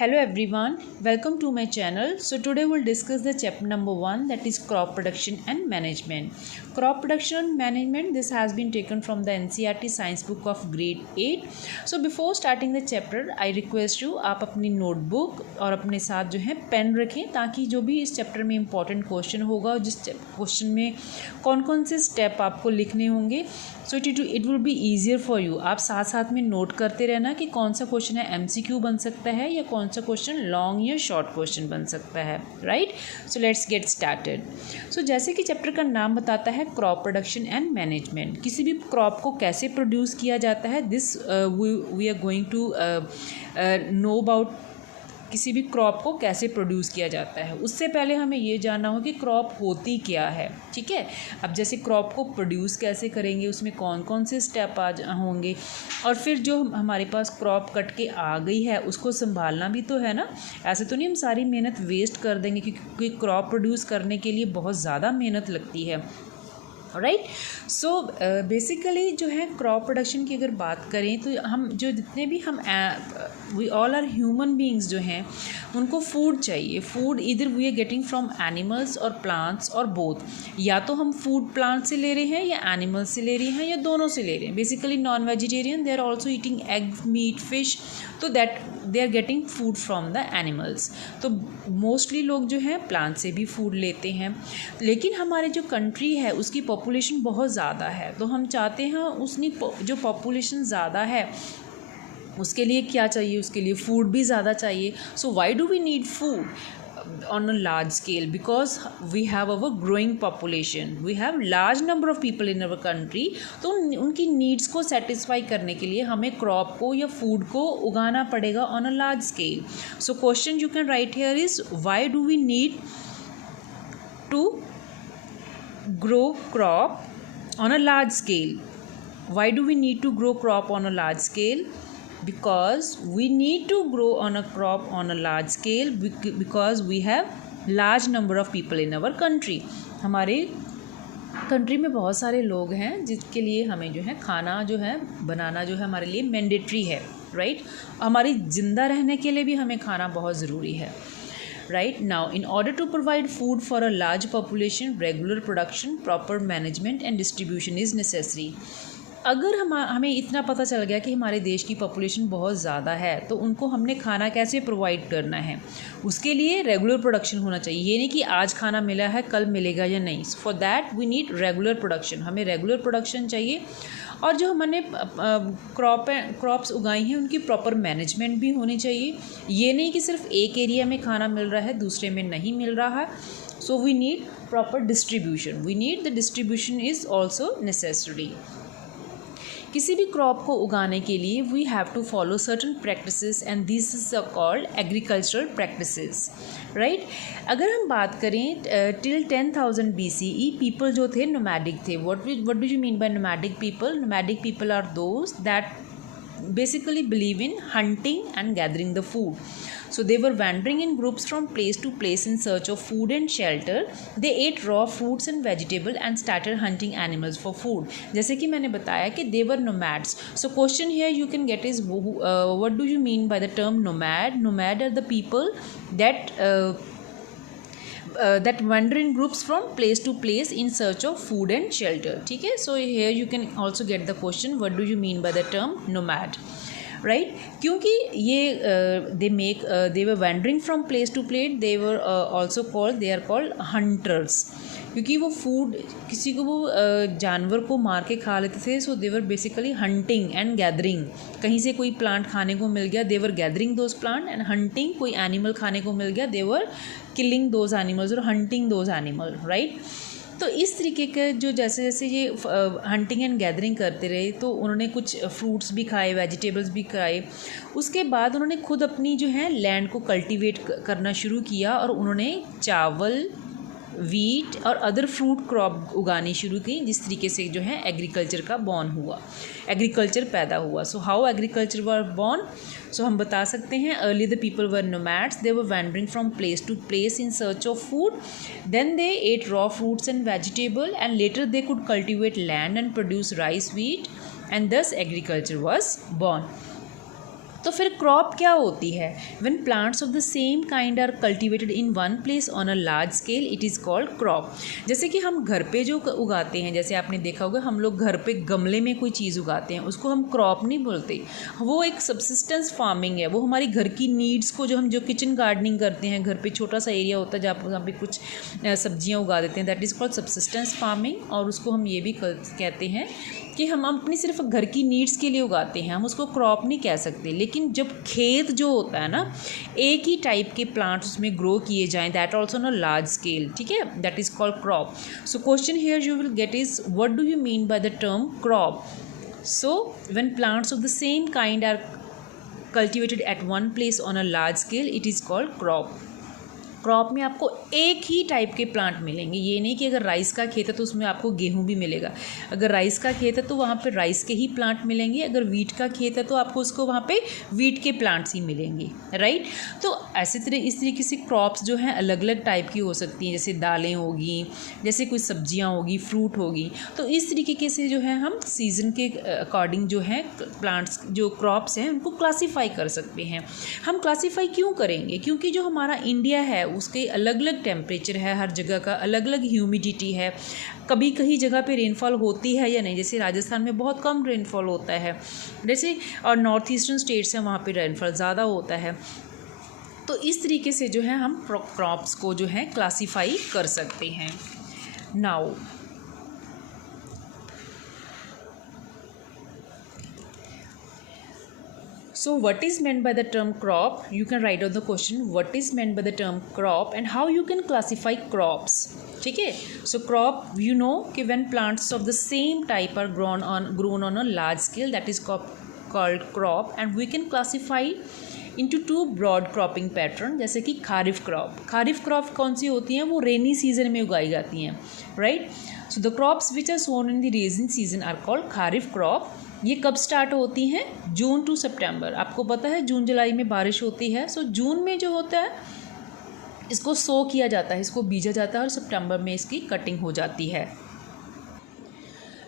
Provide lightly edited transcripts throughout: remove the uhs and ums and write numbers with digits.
Hello everyone, welcome to my channel. So today we'll discuss the chapter number 1, that is crop production and management. Crop production and management, this has been taken from the NCERT science book of grade 8. So before starting the chapter, I request you आप अपनी notebook और अपने साथ जो है pen रखें ताकि जो भी इस चैप्टर में important question होगा और जिस क्वेश्चन में कौन कौन से स्टेप आपको लिखने होंगे so it will be easier for you. आप साथ साथ में नोट करते रहना कि कौन सा क्वेश्चन है MCQ बन सकता है या कौन सा क्वेश्चन लॉन्ग या शॉर्ट क्वेश्चन बन सकता है. Right, so let's get started. So जैसे कि चैप्टर का नाम बताता है क्रॉप प्रोडक्शन एंड मैनेजमेंट, किसी भी क्रॉप को कैसे प्रोड्यूस किया जाता है, this we are going to know about किसी भी क्रॉप को कैसे प्रोड्यूस किया जाता है. उससे पहले हमें ये जानना हो कि क्रॉप होती क्या है. ठीक है, अब जैसे क्रॉप को प्रोड्यूस कैसे करेंगे, उसमें कौन कौन से स्टेप होंगे, और फिर जो हमारे पास क्रॉप कट के आ गई है उसको संभालना भी तो है ना. ऐसे तो नहीं हम सारी मेहनत वेस्ट कर देंगे क्योंकि क्रॉप प्रोड्यूस करने के लिए बहुत ज़्यादा मेहनत लगती है. राइट, सो बेसिकली जो है क्रॉप प्रोडक्शन की अगर बात करें तो हम जो जितने भी हम we all are human beings जो हैं उनको फूड चाहिए. फूड इधर we are getting from animals और प्लांट्स और बोथ. या तो हम फूड प्लांट से ले रहे हैं या एनिमल्स से ले रहे हैं या दोनों से ले रहे हैं. Basically non vegetarian they are also eating egg meat fish, तो that they are getting food from the animals. तो मोस्टली लोग जो हैं प्लांट से भी फूड लेते हैं. लेकिन हमारे जो कंट्री है उसकी पॉपुलेशन बहुत ज़्यादा है, तो हम चाहते हैं उसकी जो पॉपुलेशन ज़्यादा है उसके लिए क्या चाहिए, उसके लिए फूड भी ज़्यादा चाहिए. So why do we need food on a large scale? Because we have our growing population, we have large number of people in our country. तो उनकी नीड्स को सेटिस्फाई करने के लिए हमें क्रॉप को या फूड को उगाना पड़ेगा on a large scale. So question you can write here is, why do we need to grow crop on a large scale? Why do we need to grow crop on a large scale? Because we need to grow on a crop on a large scale because we have large number of people in our country. हमारे country में बहुत सारे लोग हैं जिसके लिए हमें जो है खाना जो है बनाना जो है हमारे लिए मैंडेटरी है. राइट, हमारी ज़िंदा रहने के लिए भी हमें खाना बहुत ज़रूरी है. Right now, in order to provide food for a large population, regular production, proper management and distribution is necessary. अगर हमें इतना पता चल गया कि हमारे देश की पॉपुलेशन बहुत ज़्यादा है तो उनको हमने खाना कैसे प्रोवाइड करना है, उसके लिए रेगुलर प्रोडक्शन होना चाहिए. ये नहीं कि आज खाना मिला है कल मिलेगा या नहीं. For that we need regular production. हमें रेगुलर प्रोडक्शन चाहिए. और जो हमने क्रॉप्स उगाई हैं उनकी प्रॉपर मैनेजमेंट भी होनी चाहिए. ये नहीं कि सिर्फ एक एरिया में खाना मिल रहा है दूसरे में नहीं मिल रहा है. So we need proper distribution. We need the distribution is also necessary. किसी भी क्रॉप को उगाने के लिए we have to follow certain practices and this is called agricultural practices. Right, अगर हम बात करें टिल 10,000 BCE पीपल जो थे नोमैडिक थे. What do you mean by nomadic people? Nomadic people are those that basically believe in hunting and gathering the food. So they were wandering in groups from place to place in search of food and shelter. They ate raw fruits and vegetables and started hunting animals for food. जैसे कि मैंने बताया कि they were nomads. So question here you can get is what do you mean by the term nomad? Nomad are the people that that wander in groups from place to place in search of food and shelter. ठीक है, so here you can also get the question, what do you mean by the term nomad? Right, क्योंकि ये they were wandering from place to place, they were also called, they are called hunters. क्योंकि वो food किसी को वो जानवर को मार के खा लेते थे. So they were basically hunting and gathering. कहीं से कोई प्लांट खाने को मिल गया, they were gathering those plant, and hunting कोई एनिमल खाने को मिल गया, they were killing those animals और हंटिंग दोज एनिमल. राइट, तो इस तरीके के जो जैसे जैसे ये हंटिंग एंड गैदरिंग करते रहे तो उन्होंने कुछ फ्रूट्स भी खाए, वेजिटेबल्स भी खाए. उसके बाद उन्होंने खुद अपनी जो है लैंड को कल्टीवेट करना शुरू किया और उन्होंने चावल, वीट और अदर फ्रूट क्रॉप उगानी शुरू की. जिस तरीके से जो है एग्रीकल्चर का बॉर्न हुआ, एग्रीकल्चर पैदा हुआ. So how agriculture were born? So हम बता सकते हैं early the people were nomads. They were wandering from place to place in search of food. Then they ate raw fruits and vegetable and later they could cultivate land and produce rice, wheat, and thus agriculture was born. तो फिर crop क्या होती है? When plants of the same kind are cultivated in one place on a large scale it is called crop. जैसे कि हम घर पे जो उगाते हैं, जैसे आपने देखा होगा हम लोग घर पे गमले में कोई चीज़ उगाते हैं, उसको हम क्रॉप नहीं बोलते, वो एक सब्सिस्टेंस फार्मिंग है। वो हमारी घर की नीड्स को, जो किचन गार्डनिंग करते हैं, घर पे छोटा सा एरिया होता है जहाँ पे कुछ सब्जियाँ उगा देते हैं, that is called subsistence farming. और उसको हम ये भी कहते हैं कि हम अपनी सिर्फ घर की नीड्स के लिए उगाते हैं, हम उसको क्रॉप नहीं कह सकते। लेकिन जब खेत जो होता है ना, एक ही टाइप के प्लांट्स उसमें ग्रो किए जाएं, that also on a large scale, ठीक है, that is called crop. So question here you will get is what do you mean by the term crop? So when plants of the same kind are cultivated at one place on a large scale it is called crop. Crop में आपको एक ही type के plant मिलेंगे। ये नहीं कि अगर राइस का खेत है तो उसमें आपको गेहूं भी मिलेगा, अगर राइस का खेत है तो वहाँ पे राइस के ही प्लांट मिलेंगे, अगर वीट का खेत है तो आपको उसको वहाँ पे वीट के प्लांट्स ही मिलेंगे, राइट। तो इस तरीके से क्रॉप्स जो हैं अलग अलग टाइप की हो सकती हैं, जैसे दालें होगी, जैसे कुछ सब्जियाँ होगी, फ्रूट होगी। तो इस तरीके से जो है हम सीज़न के अकॉर्डिंग जो है प्लांट्स जो क्रॉप्स हैं उनको क्लासीफाई कर सकते हैं। हम क्लासीफाई क्यों करेंगे? क्योंकि जो हमारा इंडिया है उसके अलग अलग टेम्परेचर है, हर जगह का अलग अलग ह्यूमिडिटी है, कभी कहीं जगह पे रेनफॉल होती है या नहीं। जैसे राजस्थान में बहुत कम रेनफॉल होता है, जैसे और नॉर्थ ईस्टर्न स्टेट्स हैं वहाँ पे रेनफॉल ज़्यादा होता है। तो इस तरीके से जो है हम क्रॉप्स को जो है क्लासीफाई कर सकते हैं। Now so what is meant by the term crop? You can write down the question what is meant by the term crop and how you can classify crops, ठीक है। So crop you know कि when plants of the same type are grown on a large scale that is called crop and we can classify into two broad cropping pattern, जैसे कि kharif crop कौन सी होती हैं? वो rainy season में उगाई जाती हैं, right. So the crops which are sown in the rainy season are called kharif crop. ये कब स्टार्ट होती हैं? जून टू सितंबर। आपको पता है जून जुलाई में बारिश होती है, सो जून में जो होता है इसको सो किया जाता है, इसको बीजा जाता है और सितंबर में इसकी कटिंग हो जाती है।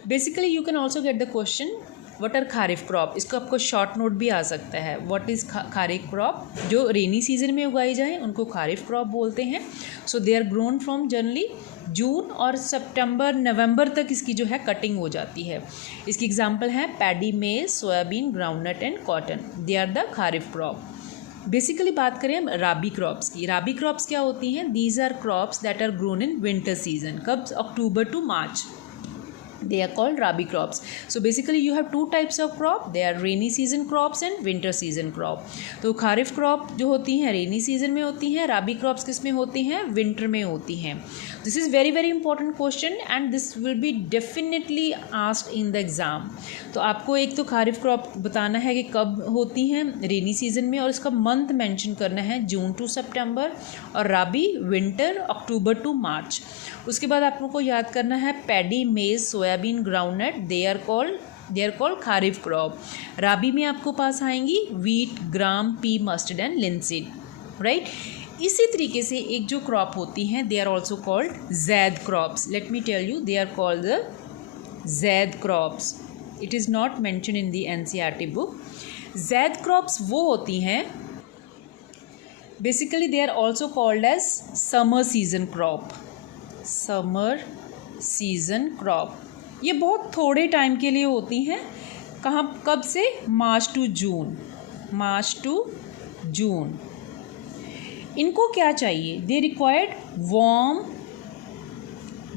Basically you can also get the question what are kharif crop. इसको आपको शॉर्ट नोट भी आ सकता है, व्हाट इज़ खारिफ क्रॉप। जो रेनी सीजन में उगाई जाए उनको खारिफ क्रॉप बोलते हैं। So they are grown from generally June और सितंबर नवंबर तक इसकी जो है कटिंग हो जाती है। इसकी एग्जांपल है paddy, maize, soybean, groundnut and cotton, they are the kharif crop. Basically बात करें हम राबी क्रॉप्स की। राबी क्रॉप्स क्या होती हैं? These are crops that are grown in winter season. कब? October to March. They are called rabi crops. So basically you have two types of crop. They are rainy season crops and winter season crop. तो kharif crop जो होती हैं rainy season में होती हैं, राबी crops किस में होती हैं? विंटर में होती हैं। This is very very important question and this will be definitely asked in the exam. तो आपको एक तो खारिफ क्रॉप बताना है कि कब होती हैं, रेनी सीजन में, और इसका मंथ मेंशन करना है जून टू सितंबर, और राबी विंटर अक्टूबर टू मार्च। उसके बाद आप लोगों को याद करना है paddy, maize, soybean, groundnut, they are called kharif crop. Rabi में आपको पास आएंगी wheat, gram, pea, mustard and linseed, right. इसी तरीके से एक जो क्रॉप होती हैं they are also called zaid crops. Let me tell you, they are called the zaid crops. It is not mention in the NCERT book. Zaid crops वो होती हैं, basically they are also called as summer season crop. Summer season crop ये बहुत थोड़े time के लिए होती हैं। कब से? March to June. इनको क्या चाहिए? They required warm,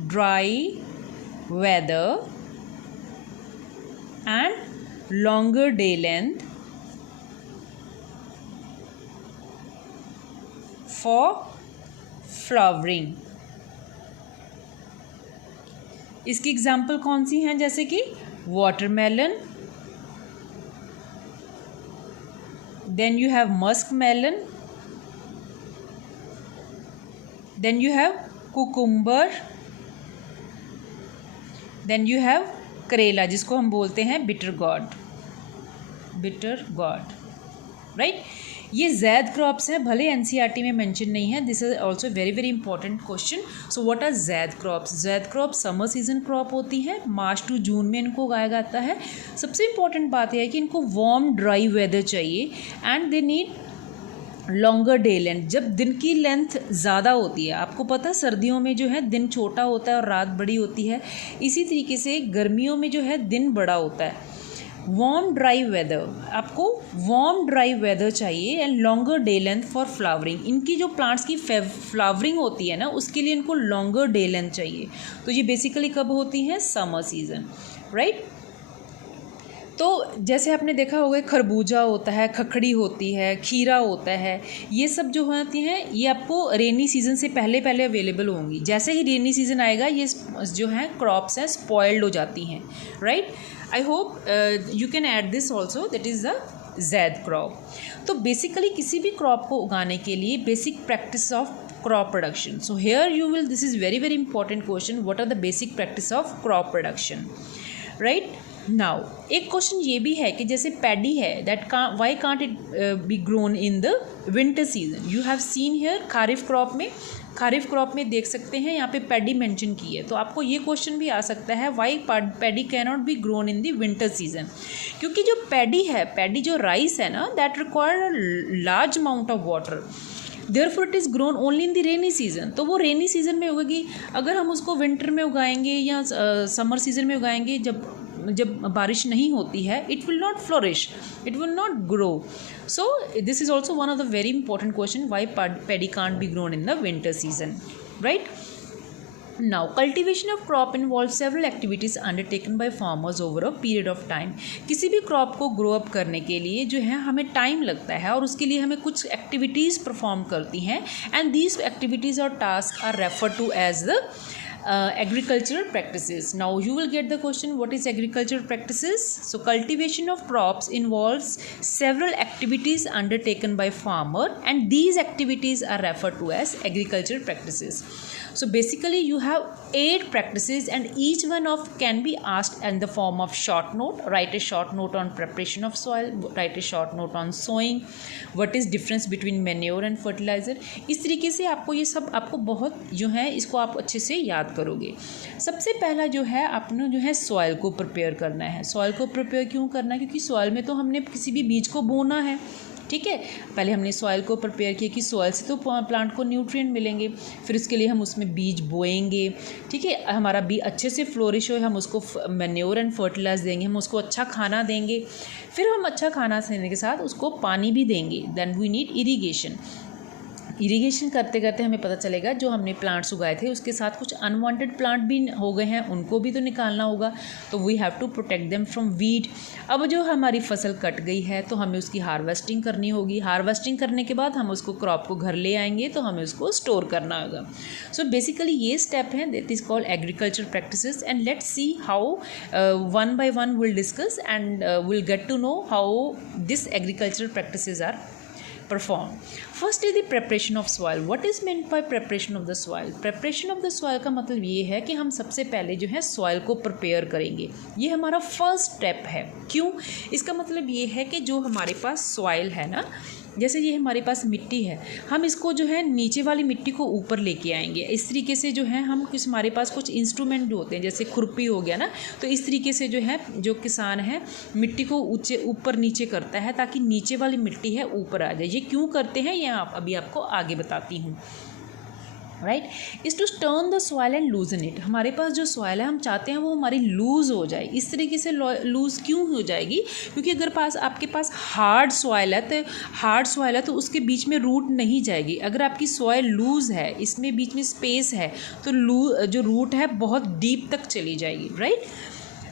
dry weather and longer day length for flowering. इसकी एग्जाम्पल कौन सी हैं? जैसे कि watermelon, then you have musk melon, then you have cucumber, then you have karela जिसको हम बोलते हैं बिटर गॉड, राइट। ये जैद क्रॉप्स हैं, भले एनसीईआरटी में मेंशन नहीं है. This is also very very important question. So what are zaid crops? Zaid crop summer season crop होती है, मार्च टू जून में इनको उगाया जाता है. सबसे इंपॉर्टेंट बात यह है कि इनको वार्म ड्राई वेदर चाहिए and they need longer day length. जब दिन की लेंथ ज़्यादा होती है, आपको पता है सर्दियों में जो है दिन छोटा होता है और रात बड़ी होती है, इसी तरीके से गर्मियों में जो है दिन बड़ा होता है. वार्म ड्राई वेदर, आपको वार्म ड्राई वेदर चाहिए and longer day length for flowering. इनकी जो प्लांट्स की फ्लावरिंग होती है ना, उसके लिए इनको लॉन्गर डे लेंथ चाहिए. तो ये बेसिकली कब होती है? Summer season, right. तो जैसे आपने देखा होगा खरबूजा होता है, खखड़ी होती है, खीरा होता है, ये सब जो होती हैं ये आपको रेनी सीज़न से पहले पहले अवेलेबल होंगी. जैसे ही रेनी सीज़न आएगा ये जो है क्रॉप्स हैं स्पॉइल्ड हो जाती हैं, right. I hope you can add this also, that is the zaid crop. तो बेसिकली किसी भी क्रॉप को उगाने के लिए basic practice of crop production. So here you will, this is very very important question, what are the basic practice of crop production, right. Now एक question ये भी है कि जैसे पैडी है, that why can't it be grown in the winter season. You have seen here kharif crop में देख सकते हैं यहाँ पे पैडी मेंशन की है. तो आपको ये क्वेश्चन भी आ सकता है, why paddy can not be grown in the winter season. क्योंकि जो पैडी जो राइस है ना, that require large amount of water, therefore it is grown only in the rainy season. तो वो रेनी सीजन में उगेगी. अगर हम उसको विंटर में उगाएंगे या समर सीजन में उगाएंगे, जब बारिश नहीं होती है, it will not flourish, it will not grow. So this is also one of the very important question, why paddy can't be grown in the winter season, right. Now, cultivation of crop involves several activities undertaken by farmers over a period of time. किसी भी crop को grow up करने के लिए जो है हमें time लगता है और उसके लिए हमें कुछ एक्टिविटीज़ परफॉर्म करती हैं, एंड दीज एक्टिविटीज़ और task are refer to as the agricultural practices. Now you will get the question, what is agricultural practices? So cultivation of crops involves several activities undertaken by farmer, and these activities are referred to as agricultural practices. So basically you have 8 practices, and each one of can be asked in the form of short note. Write a short note on preparation of soil, write a short note on sowing, what is difference between manure and fertilizer. इस तरीके से आपको ये सब आपको बहुत जो है इसको आप अच्छे से याद करोगे. सबसे पहला जो है आपने जो है सॉइल को प्रिपेयर करना है. सॉइल को प्रिपेयर क्यों करना है? क्योंकि सॉइल में तो हमने किसी भी बीज को बोना है, ठीक है. पहले हमने सॉइल को प्रिपेयर किया कि सॉइल से तो प्लांट को न्यूट्रिएंट मिलेंगे, फिर उसके लिए हम उसमें बीज बोएंगे, ठीक है. हमारा बीज अच्छे से फ्लोरिश हो, हम उसको मैन्योर एंड फर्टिलाइजर देंगे, हम उसको अच्छा खाना देंगे, फिर हम अच्छा खाना देने के साथ उसको पानी भी देंगे. Then we need irrigation. Irrigation करते करते हमें पता चलेगा जो हमने प्लांट्स उगाए थे उसके साथ कुछ अनवांटेड प्लांट भी हो गए हैं, उनको भी तो निकालना होगा. तो we have to protect them from weed. अब जो हमारी फसल कट गई है तो हमें उसकी हार्वेस्टिंग करनी होगी. हार्वेस्टिंग करने के बाद हम उसको क्रॉप को घर ले आएंगे तो हमें उसको स्टोर करना होगा. सो बेसिकली ये स्टेप है, that is called agriculture practices. And let's see how one by one will discuss and will get to know how this agriculture practices are performed. First is the preparation of soil. What is meant by preparation of the soil? Preparation of the soil का मतलब ये है कि हम सबसे पहले जो है soil को prepare करेंगे. ये हमारा first step है. क्यों? इसका मतलब ये है कि जो हमारे पास soil है ना, जैसे ये हमारे पास मिट्टी है, हम इसको जो है नीचे वाली मिट्टी को ऊपर लेके आएंगे. इस तरीके से जो है हम हमारे पास कुछ इंस्ट्रूमेंट जो होते हैं, जैसे खुरपी हो गया ना, तो इस तरीके से जो है जो किसान है मिट्टी को ऊपर नीचे करता है ताकि नीचे वाली मिट्टी है ऊपर आ जाए. ये क्यों करते हैं ये अभी आपको आगे बताती हूँ, right. Is to turn the soil and loosen it. हमारे पास जो सॉइल है हम चाहते हैं वो हमारी लूज़ हो जाए. इस तरीके से लूज़ क्यों हो जाएगी? क्योंकि अगर आपके पास हार्ड सॉइल है तो उसके बीच में रूट नहीं जाएगी. अगर आपकी सॉइल लूज़ है, इसमें बीच में स्पेस है, तो जो रूट है बहुत डीप तक चली जाएगी, right.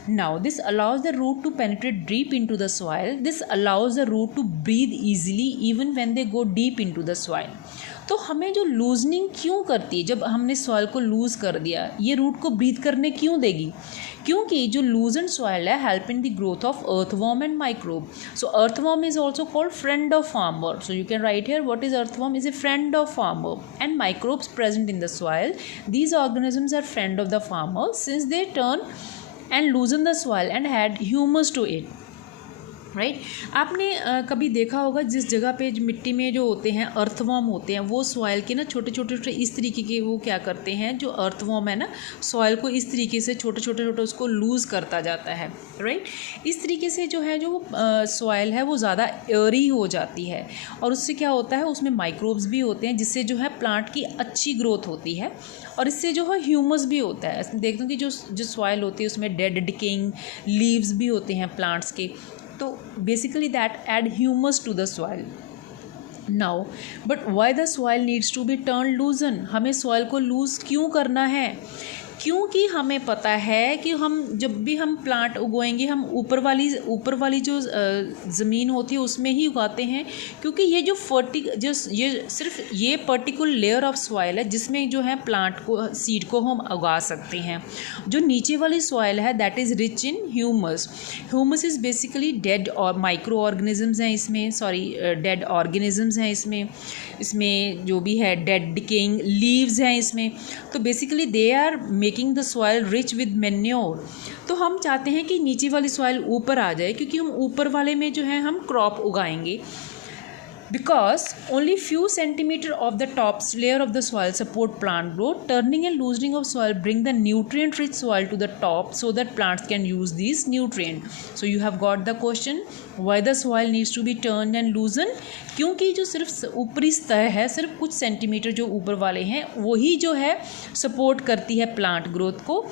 Now this allows the root to penetrate deep into the soil. This allows the root to breathe easily even when they go deep into the soil. तो हमें जो लूजनिंग क्यों करती है, जब हमने सॉइल को लूज़ कर दिया, ये रूट को ब्रीथ करने क्यों देगी? क्योंकि जो लूजन सॉइल है help in the growth of earthworm and microbe. So earthworm is also called friend of farmer. So you can write here what is earthworm is a friend of farmer and microbes present in the soil. These organisms are friend of the farmer since they turn and loosen the soil and add humus to it. Right आपने कभी देखा होगा जिस जगह पे मिट्टी में जो होते हैं अर्थवॉर्म होते हैं, वो सॉइल के ना छोटे छोटे इस तरीके के वो क्या करते हैं, जो अर्थवॉर्म है ना सॉइल को इस तरीके से छोटे छोटे उसको लूज़ करता जाता है। राइट इस तरीके से जो है जो सॉइल है वो ज़्यादा एयरी हो जाती है, और उससे क्या होता है, उसमें माइक्रोब्स भी होते हैं जिससे जो है प्लांट की अच्छी ग्रोथ होती है, और इससे जो है ह्यूमस भी होता है। इसमें देखते हैं कि जो सॉइल होती है उसमें डेड डिकेइंग लीव्स भी होते हैं प्लांट्स के, तो basically that add humus to the soil. Now but why the soil needs to be turned loosen? हमें सॉइल को लूज़ क्यों करना है? क्योंकि हमें पता है कि हम जब भी हम प्लांट उगाएंगे हम ऊपर वाली जो ज़मीन होती है उसमें ही उगाते हैं, क्योंकि ये जो ये सिर्फ ये पर्टिकुलर लेयर ऑफ सॉइल है जिसमें जो है प्लांट को सीड को हम उगा सकते हैं। जो नीचे वाली सॉइल है that is rich in humus. Humus is basically dead और माइक्रो ऑर्गेनिजम्स हैं इसमें, डेड ऑर्गेनिजम्स हैं इसमें जो भी है डेड डिकेइंग लीव्स हैं इसमें, तो basically they are making the soil rich with manure. तो हम चाहते हैं कि नीचे वाली सॉइल ऊपर आ जाए, क्योंकि हम ऊपर वाले में जो है हम crop उगाएंगे, because only few centimeter of the top layer of the soil support plant growth. Turning and loosening of soil bring the nutrient rich soil to the top so that plants can use these nutrients. So you have got the question, why the soil needs to be turned and loosened? क्योंकि जो सिर्फ ऊपरी सतह है, सिर्फ कुछ centimetre जो ऊपर वाले हैं वही जो है सपोर्ट करती है प्लांट ग्रोथ को।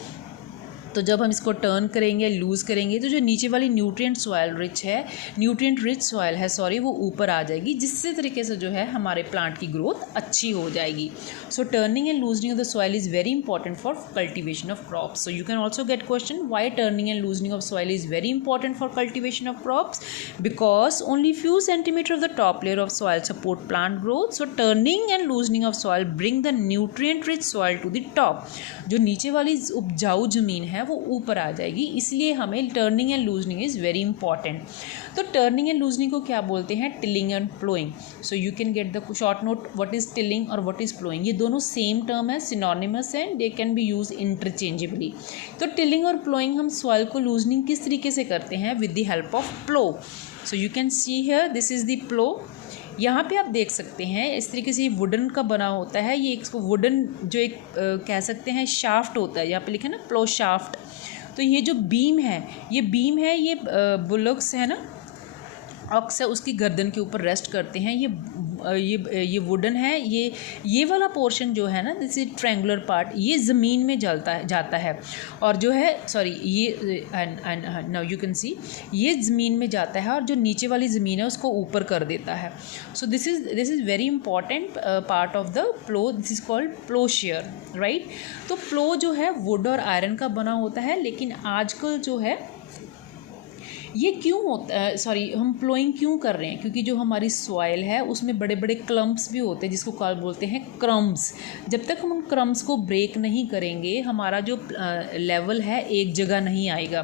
तो जब हम इसको टर्न करेंगे, लूज़ करेंगे, तो जो नीचे वाली न्यूट्रिएंट रिच सॉइल है वो ऊपर आ जाएगी, जिससे तरीके से जो है हमारे प्लांट की ग्रोथ अच्छी हो जाएगी। So turning and loosening of the soil is very important for cultivation of crops. So you can also get question, why turning and loosening of soil is very important for cultivation of crops? Because only few centimetre of the top layer of soil support plant growth. So turning and loosening of soil bring the nutrient rich soil to the top. जो नीचे वाली उपजाऊ जमीन है वो ऊपर आ जाएगी, इसलिए हमें turning and loosening is very important. तो टर्निंग एंड लूजनिंग को क्या बोलते हैं? Tilling and ploughing. So you can get the short note, what is tilling और व्हाट इज प्लोइंग। ये दोनों सेम टर्म है, सिनोनिमस है, they can be use interchangeably. तो टिलिंग और प्लोइंग हम सॉइल को लूजनिंग किस तरीके से करते हैं? With the help of plough. So you can see here, this is the प्लो। यहाँ पे आप देख सकते हैं इस तरीके से ये वुडन का बना होता है, ये इसको वुडन जो एक कह सकते हैं शाफ्ट होता है, यहाँ पे लिखा है ना प्लो शाफ्ट। तो ये जो बीम है ये बुलॉक्स है ना, ऑक्स है, उसकी गर्दन के ऊपर रेस्ट करते हैं। ये वुडन है, ये वाला पोर्शन जो है ना, दिस इज ट्रायंगुलर पार्ट, ये ज़मीन में जाता है, और जो है ये नाउ यू कैन सी ये ज़मीन में जाता है, और जो नीचे वाली ज़मीन है उसको ऊपर कर देता है। So this is very important part of the plough, this is called plough share, right. तो प्लो जो है वुड और आयरन का बना होता है, लेकिन आजकल जो है ये क्यों होता है, हम प्लोइंग क्यों कर रहे हैं? क्योंकि जो हमारी सॉइल है उसमें बड़े बड़े क्लम्प्स भी होते हैं, जिसको बोलते हैं क्रम्स। जब तक हम उन क्रम्स को ब्रेक नहीं करेंगे हमारा जो लेवल है एक जगह नहीं आएगा।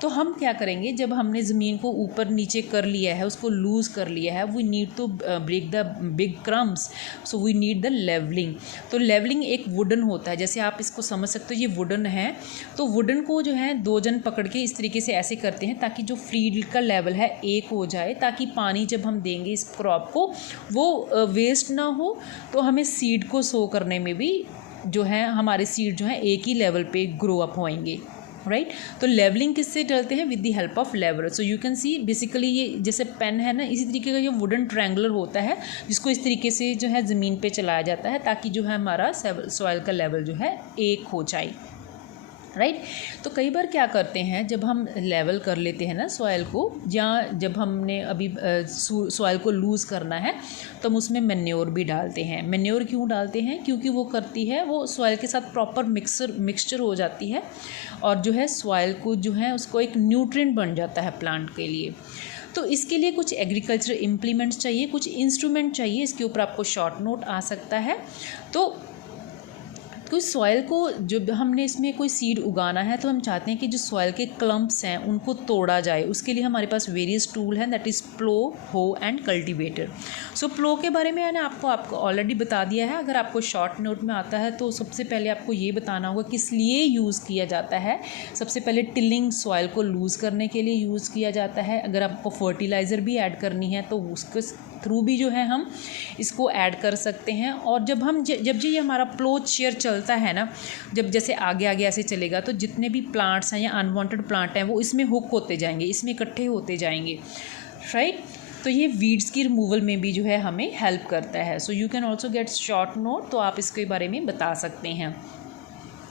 तो हम क्या करेंगे, जब हमने ज़मीन को ऊपर नीचे कर लिया है, उसको लूज़ कर लिया है, we need to break the big crumbs, so we need the levelling. तो लेवलिंग एक वुडन होता है, जैसे आप इसको समझ सकते हो, ये वुडन है, तो वुडन को जो है दो जन पकड़ के इस तरीके से ऐसे करते हैं ताकि जो फील्ड का लेवल है एक हो जाए, ताकि पानी जब हम देंगे इस क्रॉप को वो वेस्ट ना हो, तो हमें सीड को सो करने में भी जो है हमारे सीड जो है एक ही लेवल पे ग्रो अप होएंगे, राइट। तो लेवलिंग किससे डलते हैं? With the help of leveller. So you can see basically ये जैसे पेन है ना, इसी तरीके का ये वुडन ट्रायंगुलर होता है, जिसको इस तरीके से जो है ज़मीन पे चलाया जाता है ताकि जो है हमारा सॉइल का लेवल जो है एक हो जाए, राइट। तो कई बार क्या करते हैं, जब हम लेवल कर लेते हैं ना सॉइल को, या जब हमने अभी सॉइल को लूज़ करना है तो हम उसमें मैन्योर भी डालते हैं। मैन्योर क्यों डालते हैं? क्योंकि वो करती है, वो सॉइल के साथ प्रॉपर मिक्सचर हो जाती है, और जो है सॉइल को जो है उसको एक न्यूट्रिएंट बन जाता है प्लांट के लिए। तो इसके लिए कुछ एग्रीकल्चर इम्प्लीमेंट्स चाहिए, कुछ इंस्ट्रूमेंट चाहिए, इसके ऊपर आपको शॉर्ट नोट आ सकता है। तो तो सॉइल को जब हमने इसमें कोई सीड उगाना है तो हम चाहते हैं कि जो सॉइल के क्लम्प्स हैं उनको तोड़ा जाए। उसके लिए हमारे पास वेरियस टूल हैं, दैट इज़ प्लो, हो एंड कल्टीवेटर। सो प्लो के बारे में मैंने आपको ऑलरेडी बता दिया है। अगर आपको शॉर्ट नोट में आता है तो सबसे पहले आपको ये बताना होगा किस लिए यूज़ किया जाता है। सबसे पहले टिलिंग, सॉइल को लूज़ करने के लिए यूज़ किया जाता है। अगर आपको फर्टिलाइज़र भी ऐड करनी है तो उसके थ्रू भी जो है हम इसको ऐड कर सकते हैं। और जब ये हमारा प्लो शेयर चलता है ना, जब जैसे आगे आगे ऐसे चलेगा तो जितने भी प्लांट्स हैं या अनवांटेड प्लांट हैं वो इसमें हुक होते जाएंगे, इसमें इकट्ठे होते जाएंगे, राइट। तो ये वीड्स की रिमूवल में भी जो है हमें हेल्प करता है। सो you can also gate short note, तो आप इसके बारे में बता सकते हैं।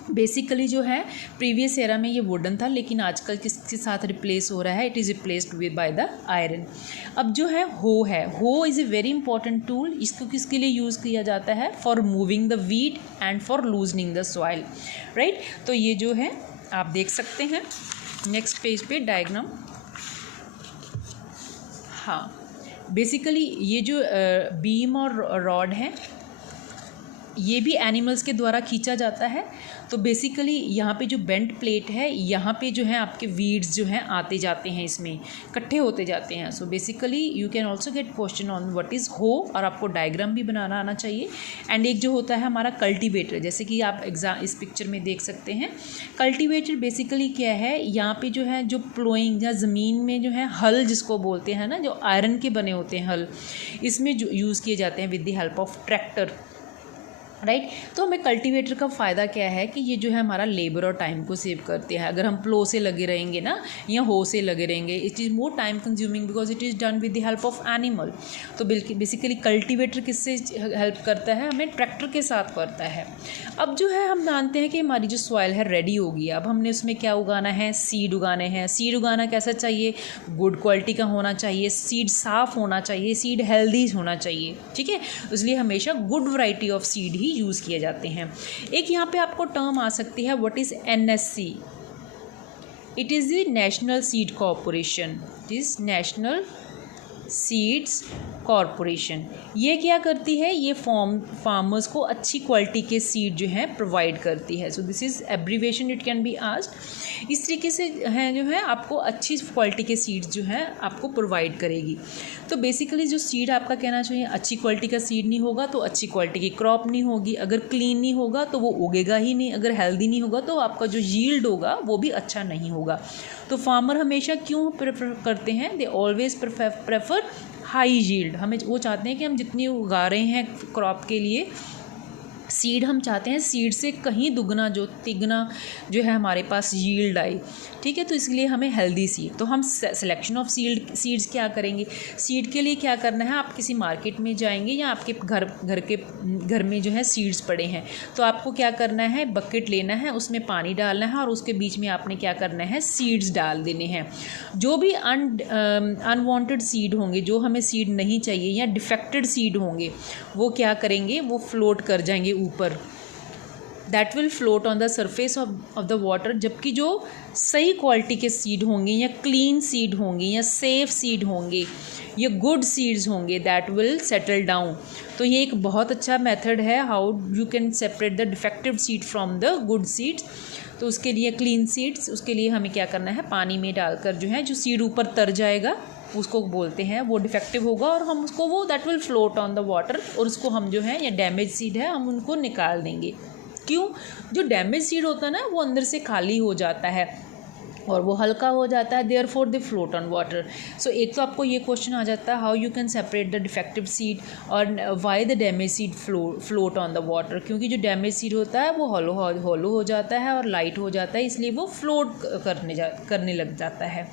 बेसिकली जो है प्रीवियस एरा में ये वुडन था, लेकिन आजकल किसके साथ रिप्लेस हो रहा है, it is replaced with by the iron. अब जो है, हो is a very important tool. इसको किसके लिए यूज़ किया जाता है, for moving the weed and for loosening the soil, right. तो ये जो है आप देख सकते हैं नेक्स्ट पेज पे डायग्राम। हाँ, बेसिकली ये जो बीम और रॉड है ये भी एनिमल्स के द्वारा खींचा जाता है। तो बेसिकली यहाँ पे जो बेंट प्लेट है, यहाँ पे जो है आपके वीड्स जो हैं आते जाते हैं, इसमें इकट्ठे होते जाते हैं। So basically you can also get question on what is हो, और आपको डायग्राम भी बनाना आना चाहिए। एंड एक जो होता है हमारा कल्टीवेटर, जैसे कि आप इस पिक्चर में देख सकते हैं। कल्टीवेटर बेसिकली क्या है, यहाँ पे जो है जो प्लोइंग या ज़मीन में जो है हल जिसको बोलते हैं ना, जो आयरन के बने होते हैं हल, इसमें जो यूज़ किए जाते हैं with the help of tractor, right. तो हमें कल्टीवेटर का फ़ायदा क्या है कि ये जो है हमारा लेबर और टाइम को सेव करते हैं। अगर हम प्लो से लगे रहेंगे ना या हो से लगे रहेंगे, it is more time consuming because it is done with the help of animal. तो बेसिकली कल्टीवेटर किससे हेल्प करता है, हमें ट्रैक्टर के साथ करता है। अब जो है हम जानते हैं कि हमारी जो सॉइल है रेडी होगी। अब हमने उसमें क्या उगाना है, सीड उगाने हैं। सीड उगाना कैसा चाहिए, गुड क्वालिटी का होना चाहिए, सीड साफ़ होना चाहिए, सीड हेल्दी होना चाहिए, ठीक है। इसलिए हमेशा good variety of seed he use किए जाते हैं। एक यहाँ पे आपको टर्म आ सकती है, what is NSC। It is the national seed corporation, it is national seeds corporation. ये क्या करती है, ये फार्मर्स को अच्छी क्वालिटी के सीड जो हैं प्रोवाइड करती है। So this is abbreviation, it can be asked. इस तरीके से हैं जो है आपको अच्छी क्वालिटी के सीड्स जो हैं आपको प्रोवाइड करेगी। तो बेसिकली जो सीड आपका कहना चाहिए, अच्छी क्वालिटी का सीड नहीं होगा तो अच्छी क्वालिटी की क्रॉप नहीं होगी। अगर क्लीन नहीं होगा तो वो उगेगा ही नहीं। अगर हेल्दी नहीं होगा तो आपका जो यील्ड होगा वो भी अच्छा नहीं होगा। तो फार्मर हमेशा क्यों प्रेफर करते हैं, they always prefer high yield. हमें वो चाहते हैं कि हम जितनी उगा रहे हैं क्रॉप के लिए सीड, हम चाहते हैं सीड से कहीं दुगना जो तिगना जो है हमारे पास यील्ड आए, ठीक है। तो इसलिए हमें हेल्दी सीड, तो हम सिलेक्शन ऑफ सीड्स क्या करेंगे। सीड के लिए क्या करना है, आप किसी मार्केट में जाएंगे या आपके घर में जो है सीड्स पड़े हैं, तो आपको क्या करना है, बकेट लेना है, उसमें पानी डालना है और उसके बीच में आपने क्या करना है, सीड्स डाल देने हैं। जो भी अनवांटेड सीड होंगे, जो हमें सीड नहीं चाहिए या डिफेक्टेड सीड होंगे, वो क्या करेंगे, वो फ्लोट कर जाएंगे ऊपर, that will float on the surface of the water. जबकि जो सही क्वालिटी के सीड होंगे या क्लीन सीड होंगे या सेफ सीड होंगे या गुड सीड्स होंगे, दैट विल सेटल डाउन। तो ये एक बहुत अच्छा मेथड है how you can separate the defective seed from the good seeds. तो उसके लिए क्लीन सीड्स, उसके लिए हमें क्या करना है, पानी में डालकर जो है जो सीड ऊपर तर जाएगा उसको बोलते हैं, वो डिफेक्टिव होगा और हम उसको वो that will float on the water, और उसको हम जो है या डैमेज सीड है हम उनको निकाल देंगे। क्यों, जो डैमेज सीड होता है ना वो अंदर से खाली हो जाता है और वो हल्का हो जाता है, therefore they float on water. So एक तो आपको ये क्वेश्चन आ जाता है, how you can separate the defective seed और why the damage seed float on the water. क्योंकि जो डैमेज सीड होता है वो हॉलो हो जाता है और लाइट हो जाता है, इसलिए वो फ्लोट करने लग जाता है।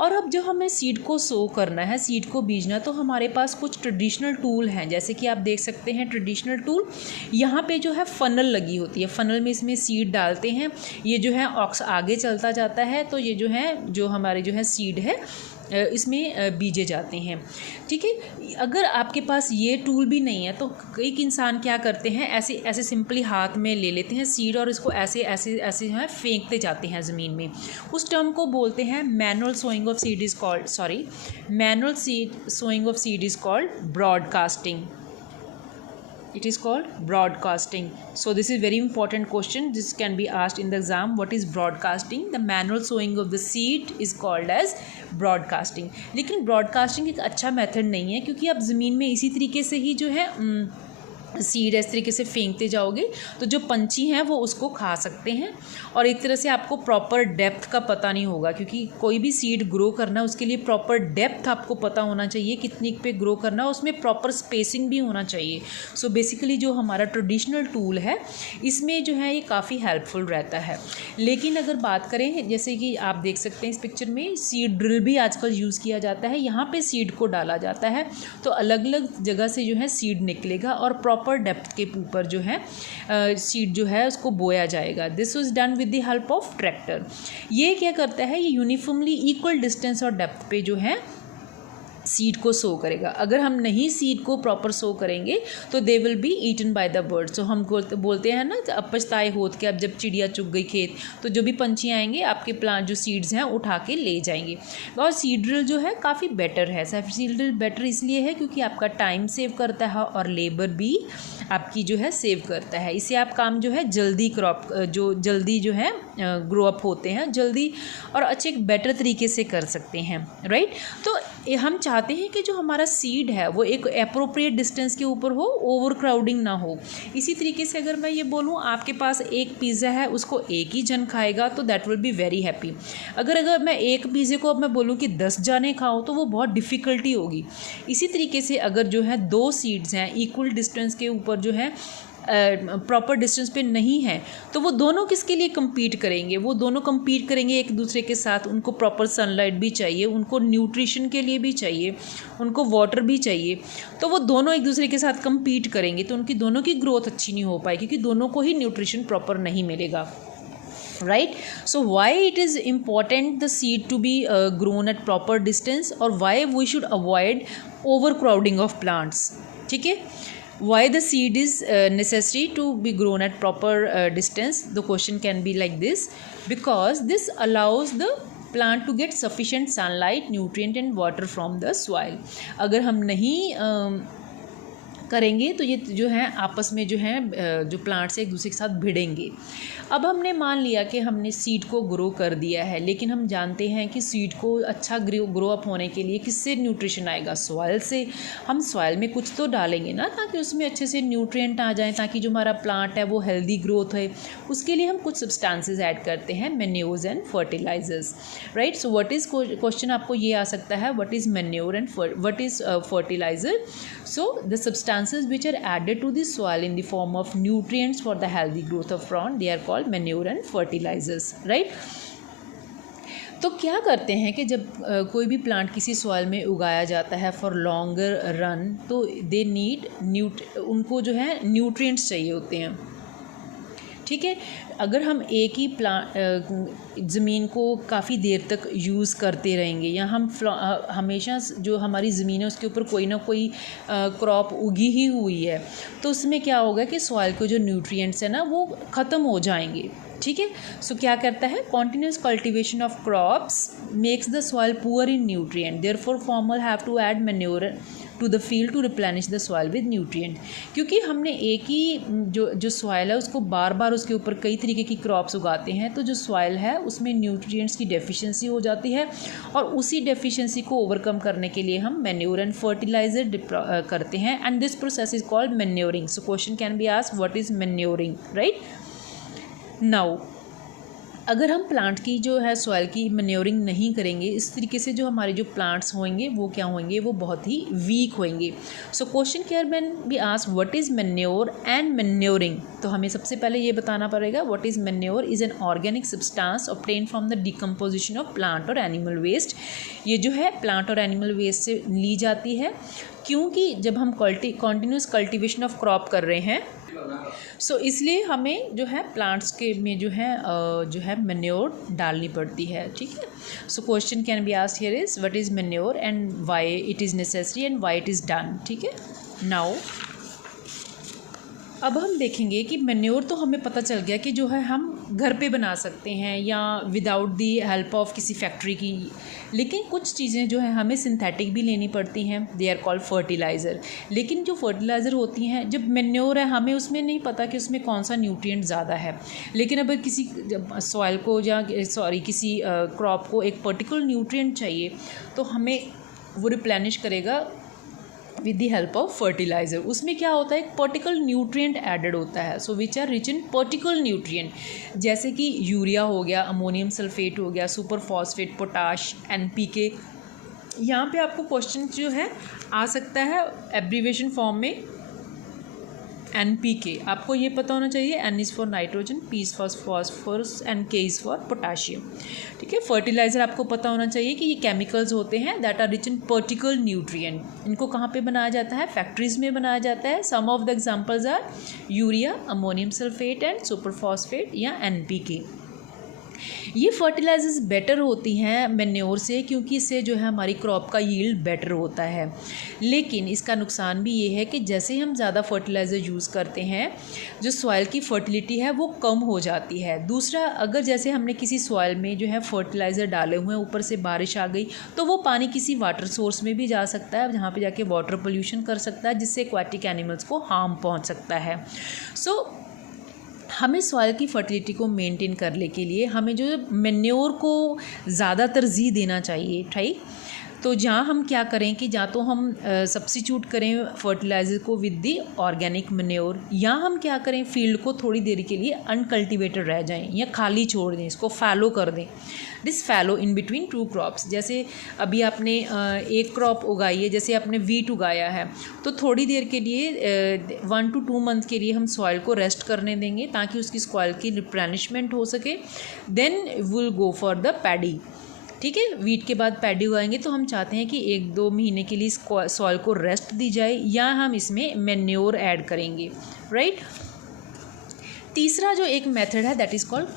और अब जब हमें सीड को सो करना है, सीड को बीजना, तो हमारे पास कुछ ट्रेडिशनल टूल हैं, जैसे कि आप देख सकते हैं ट्रेडिशनल टूल। यहाँ पे जो है फनल लगी होती है, फनल में इसमें सीड डालते हैं, ये जो है ऑक्स आगे चलता जाता है, तो ये जो है जो हमारे जो है सीड है इसमें बीजे जाते हैं, ठीक है। अगर आपके पास ये टूल भी नहीं है तो एक इंसान क्या करते हैं, ऐसे ऐसे सिंपली हाथ में ले लेते हैं सीड और इसको ऐसे ऐसे ऐसे जो है फेंकते जाते हैं ज़मीन में। उस टर्म को बोलते हैं manual sowing of seed is called broadcasting. It is called broadcasting. So this is very important question. This can be asked in the exam. What is broadcasting? The manual sowing of the seed is called as broadcasting. लेकिन broadcasting एक अच्छा method नहीं है, क्योंकि आप ज़मीन में इसी तरीके से ही जो है सीड इस तरीके से फेंकते जाओगे तो जो पंछी हैं वो उसको खा सकते हैं, और एक तरह से आपको प्रॉपर डेप्थ का पता नहीं होगा, क्योंकि कोई भी सीड ग्रो करना उसके लिए प्रॉपर डेप्थ आपको पता होना चाहिए, कितनी पे ग्रो करना, उसमें प्रॉपर स्पेसिंग भी होना चाहिए. सो बेसिकली जो हमारा ट्रेडिशनल टूल है इसमें जो है ये काफ़ी हेल्पफुल रहता है. लेकिन अगर बात करें, जैसे कि आप देख सकते हैं इस पिक्चर में, सीड ड्रिल भी आजकल यूज़ किया जाता है. यहाँ पे सीड को डाला जाता है तो अलग अलग जगह से जो है सीड निकलेगा और प्रॉपर डेप्थ के ऊपर जो है सीड जो है उसको बोया जाएगा. This was done with the help of tractor. ये क्या करता है, ये यूनिफॉर्मली इक्वल डिस्टेंस और डेप्थ पे जो है सीड को सो करेगा. अगर हम नहीं सीड को प्रॉपर सो करेंगे तो they will be eaten by the birds. तो हम बोलते हैं ना, अब पछताए होत के, अब जब चिड़िया चुग गई खेत, तो जो भी पंछी आएंगे आपके प्लांट जो सीड्स हैं उठा के ले जाएंगे. और सीड ड्रिल जो है काफ़ी बेटर है. सीड ड्रिल बेटर इसलिए है क्योंकि आपका टाइम सेव करता है और लेबर भी आपकी जो है सेव करता है. इससे आप काम जो है जल्दी जल्दी जो है ग्रो अप होते हैं जल्दी और अच्छे एक बेटर तरीके से कर सकते हैं, राइट. तो हम चाहते हैं कि जो हमारा सीड है वो एक अप्रोप्रिएट डिस्टेंस के ऊपर हो, ओवर क्राउडिंग ना हो. इसी तरीके से अगर मैं ये बोलूँ, आपके पास एक पिज़्ज़ा है, उसको एक ही जन खाएगा तो that will be very happy. अगर मैं एक पिज़्ज़े को अब मैं बोलूँ कि 10 जाने खाओ तो वो बहुत डिफ़िकल्टी होगी. इसी तरीके से अगर जो है 2 सीड्स हैं इक्वल डिस्टेंस के ऊपर जो है प्रॉपर डिस्टेंस पे नहीं है, तो वो दोनों किसके लिए compete करेंगे? वो दोनों compete करेंगे एक दूसरे के साथ. उनको प्रॉपर सनलाइट भी चाहिए, उनको न्यूट्रिशन के लिए भी चाहिए, उनको वाटर भी चाहिए. तो वो दोनों एक दूसरे के साथ compete करेंगे तो उनकी दोनों की ग्रोथ अच्छी नहीं हो पाएगी, क्योंकि दोनों को ही न्यूट्रिशन प्रॉपर नहीं मिलेगा, right. So why it is important the seed to be grown at proper distance, or why we should avoid overcrowding of plants. ठीक है. Why the seed is necessary to be grown at proper distance? The question can be like this: because this allows the plant to get sufficient sunlight, nutrient and water from the soil. अगर हम नहीं करेंगे तो ये जो है आपस में जो है जो प्लांट्स एक दूसरे के साथ भिड़ेंगे. अब हमने मान लिया कि हमने सीड को ग्रो कर दिया है, लेकिन हम जानते हैं कि सीड को अच्छा ग्रो अप होने के लिए किससे न्यूट्रिशन आएगा? सॉइल से. हम सॉइल में कुछ तो डालेंगे ना, ताकि उसमें अच्छे से न्यूट्रिएंट आ जाएं, ताकि जो हमारा प्लांट है वो हेल्दी ग्रोथ है. उसके लिए हम कुछ सब्सटेंसेस ऐड करते हैं, manures and fertilizers, right. So what is question आपको ये आ सकता है, what is manure and what is fertilizer? So the substances which are added to the soil in the form of nutrients for the healthy growth of plant, they are called manure and fertilizers, right. तो क्या करते हैं कि जब कोई भी plant किसी soil में उगाया जाता है फॉर लॉन्गर रन, तो दे नीड उनको जो है न्यूट्रिएंट्स चाहिए होते हैं. ठीक है. अगर हम एक ही ज़मीन को काफ़ी देर तक यूज़ करते रहेंगे, या हम हमेशा जो हमारी ज़मीन है उसके ऊपर कोई ना कोई क्रॉप उगी ही हुई है, तो उसमें क्या होगा कि सॉइल के जो न्यूट्रिएंट्स हैं ना वो ख़त्म हो जाएंगे. ठीक है. सो क्या करता है, continuous cultivation of crops makes the soil poor in nutrient. Therefore farmer have to add manure to the field to replenish the soil with nutrient. क्योंकि हमने एक ही जो सॉइल है उसको बार बार उसके ऊपर कई तरीके की क्रॉप्स उगाते हैं, तो जो सॉइल है उसमें न्यूट्रिएंट्स की डेफिशिएंसी हो जाती है, और उसी डेफिशिएंसी को ओवरकम करने के लिए हम मैन्योर एंड फर्टिलाइजर करते हैं, and this process is called manuring. So question can be asked, what is manuring, right. Now अगर हम प्लांट की जो है सॉइल की मैन्योरिंग नहीं करेंगे, इस तरीके से जो हमारे जो प्लांट्स होंगे वो क्या होंगे, वो बहुत ही वीक होंगे. So question can be asked, what is manure and manuring. तो हमें सबसे पहले ये बताना पड़ेगा, what is manure is an organic substance obtain from the decomposition of plant और एनिमल वेस्ट. ये जो है प्लांट और एनिमल वेस्ट से ली जाती है, क्योंकि जब हम कॉन्टिन्यूस कल्टिवेशन ऑफ क्रॉप कर रहे हैं, सो इसलिए हमें जो है प्लांट्स के में जो है मैन्योर डालनी पड़ती है. ठीक है. So question can be asked here is, what is manure and why it is necessary and why it is done. ठीक है. नाउ अब हम देखेंगे कि मैन्योर तो हमें पता चल गया कि जो है हम घर पे बना सकते हैं या विदाउट दी हेल्प ऑफ किसी फैक्ट्री की। लेकिन कुछ चीज़ें जो है हमें सिंथेटिक भी लेनी पड़ती हैं, दे आर कॉल्ड फर्टिलाइज़र। लेकिन जो फर्टिलाइज़र होती हैं, जब मैन्योर है हमें उसमें नहीं पता कि उसमें कौन सा न्यूट्रिएंट ज़्यादा है। लेकिन अगर किसी सॉइल को या किसी क्रॉप को एक पर्टिकुलर न्यूट्रिएंट चाहिए तो हमें वो रिप्लेनिश करेगा with the help of fertiliser. उसमें क्या होता है, एक पर्टिकुलर न्यूट्रिएंट एडेड होता है, so which are rich in particular nutrient, जैसे कि यूरिया हो गया, अमोनियम सल्फेट हो गया, सुपर फॉस्फेट, पोटाश, NPK। यहाँ पे आपको क्वेश्चन जो है आ सकता है एब्रीवेशन फॉर्म में NPK। आपको ये पता होना चाहिए, N is for nitrogen, P is for phosphorus and K is for potassium. ठीक है, फर्टिलाइज़र आपको पता होना चाहिए कि ये केमिकल्स होते हैं that are rich in particular nutrient. इनको कहाँ पे बनाया जाता है, फैक्ट्रीज़ में बनाया जाता है। Some of the examples are urea, ammonium sulphate and super phosphate या NPK। ये फर्टिलाइजर्स बेटर होती हैं मैन्योर से, क्योंकि इससे जो है हमारी क्रॉप का यील्ड बेटर होता है। लेकिन इसका नुकसान भी ये है कि जैसे हम ज़्यादा फर्टिलाइज़र यूज़ करते हैं, जो सॉइल की फर्टिलिटी है वो कम हो जाती है। दूसरा, अगर जैसे हमने किसी सॉइल में जो है फर्टिलाइज़र डाले हुए हैं, ऊपर से बारिश आ गई, तो वो पानी किसी वाटर सोर्स में भी जा सकता है, जहाँ पे जाके वाटर पोल्यूशन कर सकता है, जिससे एक्वाटिक एनिमल्स को हार्म पहुँच सकता है। सो हमें सॉइल की फर्टिलिटी को मेंटेन करने के लिए हमें जो मैन्योर को ज़्यादा तरजीह देना चाहिए, ठीक। तो जहाँ हम क्या करें कि या तो हम सब्स्टिट्यूट करें फर्टिलाइज़र को विद दी ऑर्गेनिक मैन्योर, या हम क्या करें, फील्ड को थोड़ी देर के लिए अनकल्टिवेटेड रह जाएं या खाली छोड़ दें, इसको फैलो कर दें। This fallow in between two crops. जैसे अभी आपने एक क्रॉप उगाई है, जैसे आपने वीट उगाया है, तो थोड़ी देर के लिए 1 to 2 मंथ के लिए हम सॉइल को रेस्ट करने देंगे ताकि उसकी सॉइल की रिप्लेनिशमेंट हो सके। Then will go for the paddy. ठीक है, वीट के बाद पैडी उगाएंगे, तो हम चाहते हैं कि 1-2 महीने के लिए सॉइल को रेस्ट दी जाए, या हम इसमें मैन्योर ऐड करेंगे, राइट। तीसरा जो एक मेथड है that is called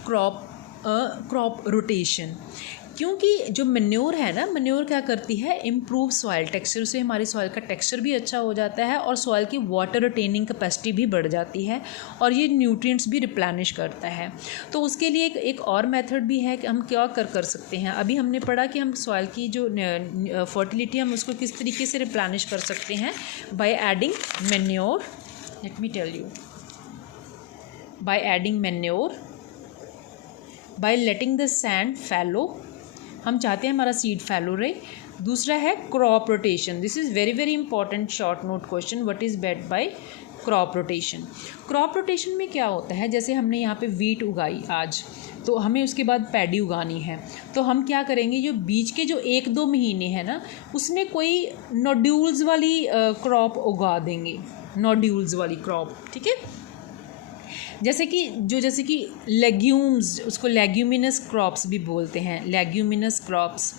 crop rotation. क्योंकि जो मैन्योर है ना, मैन्योर क्या करती है, इम्प्रूव सॉइल टेक्सचर से हमारी सॉइल का टेक्सचर भी अच्छा हो जाता है और सॉइल की वाटर रिटेनिंग कैपेसिटी भी बढ़ जाती है, और ये न्यूट्रिएंट्स भी रिप्लेनिश करता है। तो उसके लिए एक और मेथड भी है कि हम क्या कर सकते हैं। अभी हमने पढ़ा कि हम सॉइल की जो फर्टिलिटी हम उसको किस तरीके से रिप्लेनिश कर सकते हैं, by adding manure. Let me tell you, by adding manure, by letting the sand fallow, हम चाहते हैं हमारा सीड फैलो रहे। दूसरा है crop rotation. This is very very important short note question, what is meant by crop rotation. Crop rotation में क्या होता है, जैसे हमने यहाँ पे वीट उगाई आज, तो हमें उसके बाद पैडी उगानी है, तो हम क्या करेंगे, जो बीच के जो 1-2 महीने हैं ना, उसमें कोई नोड्यूल्स वाली क्रॉप उगा देंगे, नोड्यूल्स वाली क्रॉप। ठीक है, जैसे कि लेग्यूम्स, उसको लेग्यूमिनस क्रॉप्स भी बोलते हैं, लेग्यूमिनस क्रॉप्स।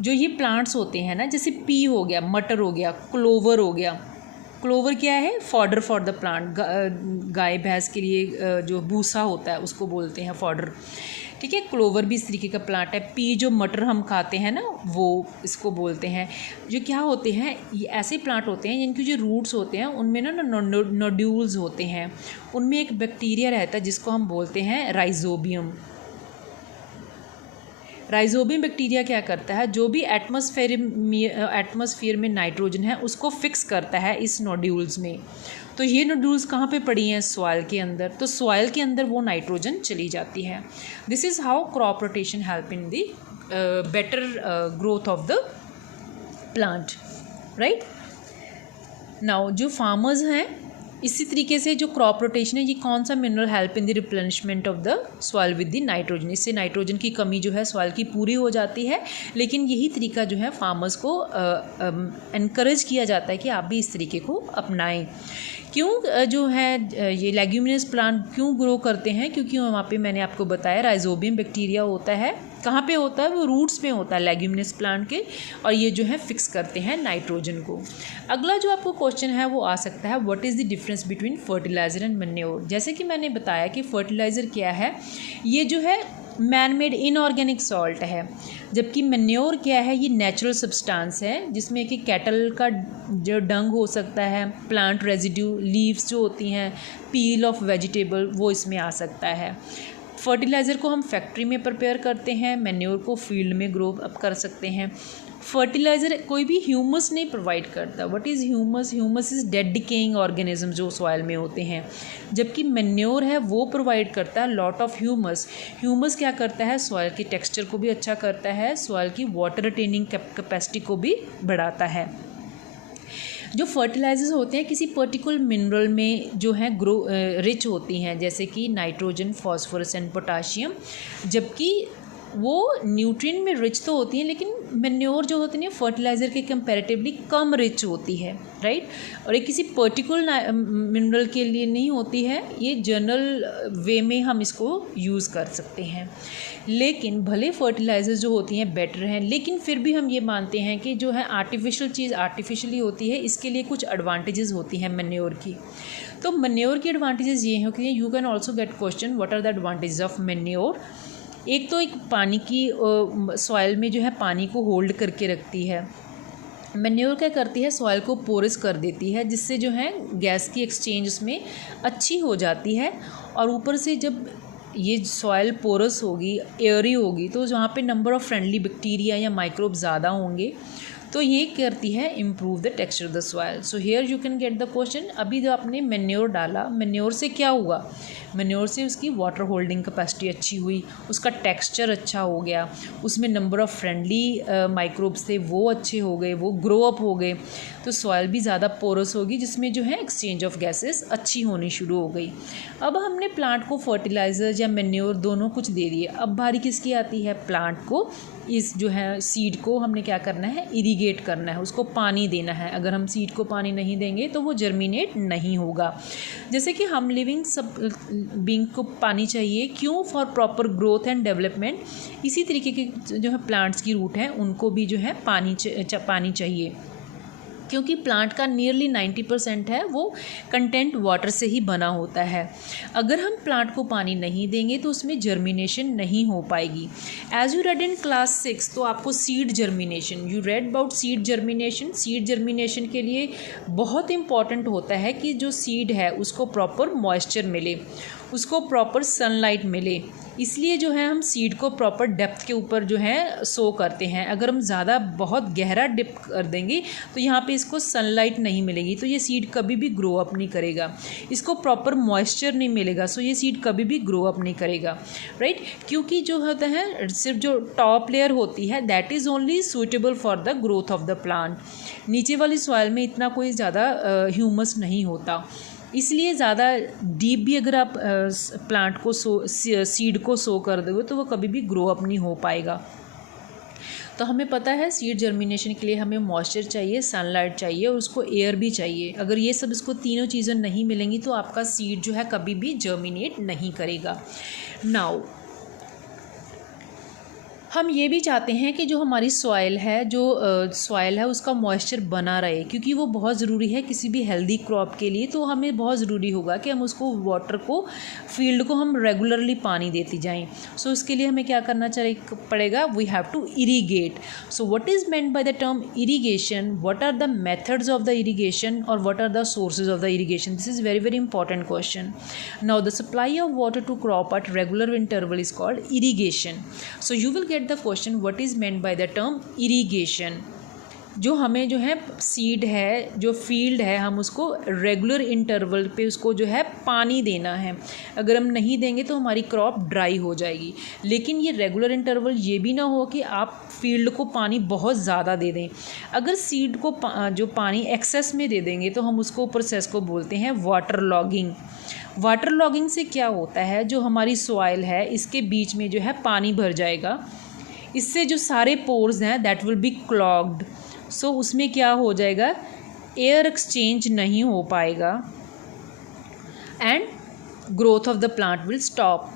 जो ये प्लांट्स होते हैं ना, जैसे पी हो गया, मटर हो गया, क्लोवर हो गया। क्लोवर क्या है, फॉडर फॉर द प्लांट, गाय भैंस के लिए जो भूसा होता है उसको बोलते हैं फॉडर। ठीक है, क्लोवर भी इस तरीके का प्लांट है। पी जो मटर हम खाते हैं ना, वो इसको बोलते हैं। जो क्या होते हैं, ये ऐसे प्लांट होते हैं जिनके जो रूट्स होते हैं उनमें ना नोड्यूल्स होते हैं, उनमें एक बैक्टीरिया रहता है जिसको हम बोलते हैं राइजोबियम। राइजोबियम बैक्टीरिया क्या करता है, जो भी एटमॉस्फेयर में नाइट्रोजन है उसको फिक्स करता है इस नोड्यूल्स में। तो ये नोड्यूल्स कहाँ पे पड़ी हैं, सॉइल के अंदर, तो सॉइल के अंदर वो नाइट्रोजन चली जाती है। This is how crop rotation help in the better growth of the plant, right. Now जो फार्मर्स हैं, इसी तरीके से जो क्रॉप रोटेशन है, ये कौन सा mineral help in the replenishment of the soil with the nitrogen. इससे नाइट्रोजन की कमी जो है सॉइल की पूरी हो जाती है। लेकिन यही तरीका जो है फार्मर्स को एनकरेज किया जाता है कि आप भी इस तरीके को अपनाएं। क्यों जो है ये लेग्यूमिनस प्लांट क्यों ग्रो करते हैं, क्योंकि वहाँ पे मैंने आपको बताया राइजोबियम बैक्टीरिया होता है। कहाँ पे होता है, वो रूट्स में होता है लेग्यूमिनस प्लांट के, और ये जो है फिक्स करते हैं नाइट्रोजन को। अगला जो आपको क्वेश्चन है वो आ सकता है, what is the difference between fertiliser and manure. जैसे कि मैंने बताया कि फर्टिलाइज़र क्या है, ये जो है मैन मेड इनऑर्गेनिक सॉल्ट है, जबकि मैन्योर क्या है, ये नेचुरल सब्सटेंस है जिसमें कि कैटल का जो डंग हो सकता है, प्लांट रेजिड्यू, लीव्स जो होती हैं, पील ऑफ वेजिटेबल, वो इसमें आ सकता है। फर्टिलाइज़र को हम फैक्ट्री में प्रिपेयर करते हैं, मैन्योर को फील्ड में ग्रो अप कर सकते हैं। फर्टिलाइज़र कोई भी ह्यूमस नहीं प्रोवाइड करता। What is humus? Humus is dead decaying organism जो सॉइल में होते हैं, जबकि मैन्योर है वो प्रोवाइड करता है लॉट ऑफ ह्यूमस। ह्यूमस क्या करता है? सॉइल की टेक्सचर को भी अच्छा करता है, सॉइल की वाटर रिटेनिंग कैपेसिटी को भी बढ़ाता है। जो फर्टिलाइजर्स होते हैं किसी पर्टिकुलर मिनरल में जो है रिच होती हैं, जैसे कि नाइट्रोजन, फॉस्फोरस एंड पोटाशियम, जबकि वो न्यूट्रिएंट में रिच तो होती हैं, लेकिन मैन्योर जो होती है फर्टिलाइज़र के कंपैरेटिवली कम रिच होती है, राइट। और ये किसी पर्टिकुलर मिनरल के लिए नहीं होती है, ये जनरल वे में हम इसको यूज़ कर सकते हैं। लेकिन भले फर्टिलाइज़र्स जो होती हैं बेटर हैं, लेकिन फिर भी हम ये मानते हैं कि जो है आर्टिफिशियल चीज़ आर्टिफिशियली होती है, इसके लिए कुछ एडवांटेजेस होती हैं मैन्योर की। तो मैन्योर की एडवांटेजेस ये हैं कि you can also get question what are the advantages of manure. एक तो एक पानी की सॉइल में जो है पानी को होल्ड करके रखती है। मैन्योर क्या करती है? सॉइल को पोरस कर देती है, जिससे जो है गैस की एक्सचेंज उसमें अच्छी हो जाती है। और ऊपर से जब ये सॉइल पोरस होगी, एयरी होगी, तो जहाँ पे नंबर ऑफ़ फ्रेंडली बैक्टीरिया या माइक्रोब ज़्यादा होंगे, तो ये करती है improve the texture of the soil. So here you can get the question. अभी जो आपने मैन्योर डाला, मैन्योर से क्या हुआ? मैन्योर से उसकी वाटर होल्डिंग कैपेसिटी अच्छी हुई, उसका टेक्सचर अच्छा हो गया, उसमें नंबर ऑफ़ फ्रेंडली माइक्रोब्स थे वो अच्छे हो गए, वो ग्रो अप हो गए, तो सॉइल भी ज़्यादा पोरस होगी, जिसमें जो है एक्सचेंज ऑफ गैसेस अच्छी होनी शुरू हो गई। अब हमने प्लांट को फर्टिलाइज़र या मैन्योर दोनों कुछ दे दिए, अब बारी किसकी आती है? प्लांट को, इस जो है सीड को हमने क्या करना है? इरीगेट करना है, उसको पानी देना है। अगर हम सीड को पानी नहीं देंगे तो वो जर्मिनेट नहीं होगा। जैसे कि हम लिविंग सब बीइंग को पानी चाहिए, क्यों? For proper growth and development. इसी तरीके के जो है प्लांट्स की रूट हैं, उनको भी जो है पानी चाहिए, क्योंकि प्लांट का नियरली 90% है वो कंटेंट वाटर से ही बना होता है। अगर हम प्लांट को पानी नहीं देंगे तो उसमें जर्मिनेशन नहीं हो पाएगी। As you read in class 6, तो आपको seed germination, you read about seed germination. Seed germination के लिए बहुत इंपॉर्टेंट होता है कि जो सीड है उसको प्रॉपर मॉइस्चर मिले, उसको प्रॉपर सनलाइट मिले। इसलिए जो है हम सीड को प्रॉपर डेप्थ के ऊपर जो है सो करते हैं। अगर हम ज़्यादा बहुत गहरा डिप कर देंगे तो यहाँ पे इसको सनलाइट नहीं मिलेगी, तो ये सीड कभी भी ग्रो अप नहीं करेगा। इसको प्रॉपर मॉइस्चर नहीं मिलेगा, सो ये सीड कभी भी ग्रो अप नहीं करेगा, राइट। क्योंकि जो होता है सिर्फ जो टॉप लेयर होती है that is only suitable for the growth of the plant. नीचे वाली सॉइल में इतना कोई ज़्यादा ह्यूमस नहीं होता, इसलिए ज़्यादा डीप भी अगर आप प्लांट को सीड को सो कर दोगे तो वो कभी भी ग्रो अप नहीं हो पाएगा। तो हमें पता है सीड जर्मिनेशन के लिए हमें मॉइस्चर चाहिए, सनलाइट चाहिए और उसको एयर भी चाहिए। अगर ये सब इसको तीनों चीज़ें नहीं मिलेंगी तो आपका सीड जो है कभी भी जर्मिनेट नहीं करेगा। नाउ हम ये भी चाहते हैं कि जो हमारी सॉइल है उसका मॉइस्चर बना रहे, क्योंकि वो बहुत ज़रूरी है किसी भी हेल्दी क्रॉप के लिए। तो हमें बहुत ज़रूरी होगा कि हम उसको वाटर को, फील्ड को हम रेगुलरली पानी देती जाएं। सो उसके लिए हमें क्या करना पड़ेगा? We have to irrigate. So what is meant by the term irrigation? What are the methods of the irrigation और what are the sources of the irrigation? This is very very important question. Now the supply of water to crop at regular interval is called irrigation. So you will get the question what is meant by the term irrigation. जो हमें जो है seed है, जो field है, हम उसको regular interval पे उसको जो है पानी देना है। अगर हम नहीं देंगे तो हमारी क्रॉप ड्राई हो जाएगी। लेकिन ये रेगुलर इंटरवल ये भी ना हो कि आप फील्ड को पानी बहुत ज़्यादा दे दें। अगर सीड को जो पानी एक्सेस में दे देंगे तो हम उसको प्रोसेस को बोलते हैं वाटर लॉगिंग। वाटर लॉगिंग से क्या होता है? जो हमारी सॉइल है इसके बीच में जो है पानी भर जाएगा, इससे जो सारे पोर्स हैं दैट विल बी क्लॉग्ड। सो उसमें क्या हो जाएगा? एयर एक्सचेंज नहीं हो पाएगा and growth of the plant will stop.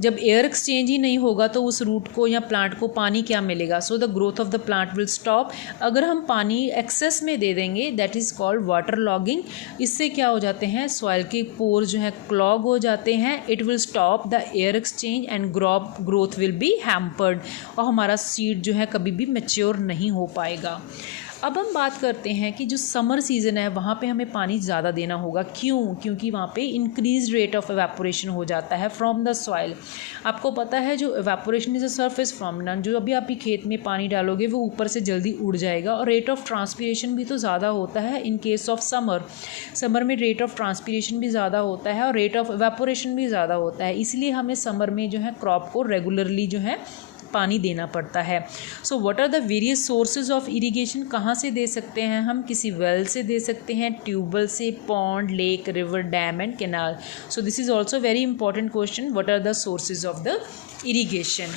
जब एयर एक्सचेंज ही नहीं होगा तो उस रूट को या प्लांट को पानी क्या मिलेगा? So the growth of the plant will stop. अगर हम पानी एक्सेस में दे देंगे, that is called water logging. इससे क्या हो जाते हैं, सॉइल के पोर जो है क्लॉग हो जाते हैं। It will stop the air exchange and growth will be hampered, और हमारा सीड जो है कभी भी मैच्योर नहीं हो पाएगा। अब हम बात करते हैं कि जो समर सीज़न है वहाँ पे हमें पानी ज़्यादा देना होगा। क्यों? क्योंकि वहाँ पे इंक्रीज रेट ऑफ एवेपोरेशन हो जाता है फ्रॉम द सॉइल। आपको पता है जो evaporation is a surface phenomenon, जो अभी आप खेत में पानी डालोगे वो ऊपर से जल्दी उड़ जाएगा। और रेट ऑफ ट्रांसपीरेशन भी तो ज़्यादा होता है इन केस ऑफ समर में रेट ऑफ ट्रांसपीरेशन भी ज़्यादा होता है और रेट ऑफ एवेपोरेशन भी ज़्यादा होता है। इसलिए हमें समर में जो है क्रॉप को रेगुलरली जो है पानी देना पड़ता है। So what are the various sources of irrigation? कहाँ से दे सकते हैं हम? किसी वेल से दे सकते हैं, ट्यूबवेल से, pond, lake, river, dam and canal. So this is also very important question, what are the sources of the irrigation.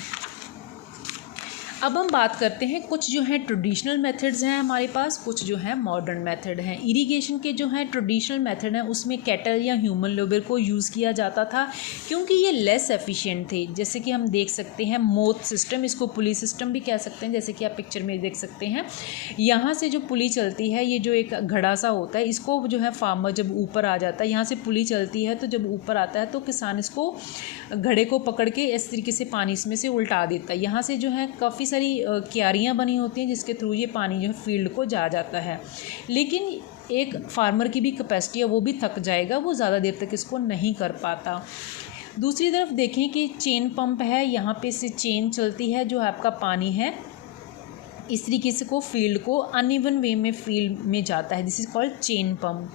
अब हम बात करते हैं कुछ जो है ट्रेडिशनल मेथड्स हैं हमारे पास, कुछ जो है मॉडर्न मेथड हैं। इरिगेशन के जो है ट्रेडिशनल मेथड हैं उसमें कैटल या ह्यूमन लेबर को यूज़ किया जाता था क्योंकि ये लेस एफिशिएंट थे। जैसे कि हम देख सकते हैं मोथ सिस्टम, इसको पुली सिस्टम भी कह सकते हैं, जैसे कि आप पिक्चर में देख सकते हैं। यहाँ से जो पुली चलती है, ये जो एक घड़ा सा होता है, इसको जो है फार्मर जब ऊपर आ जाता है, यहाँ से पुली चलती है तो जब ऊपर आता है तो किसान इसको घड़े को पकड़ के इस तरीके से पानी इसमें से उल्टा देता है। यहाँ से जो है काफ़ी सारी क्यारियाँ बनी होती हैं जिसके थ्रू ये पानी जो है फील्ड को जा जाता है। लेकिन एक फार्मर की भी कैपेसिटी है, वो भी थक जाएगा, वो ज़्यादा देर तक इसको नहीं कर पाता। दूसरी तरफ देखें कि चेन पंप है, यहाँ पे से चेन चलती है जो आपका पानी है इस तरीके से को फील्ड को अनइवन वे में फील्ड में जाता है। This is called chain pump.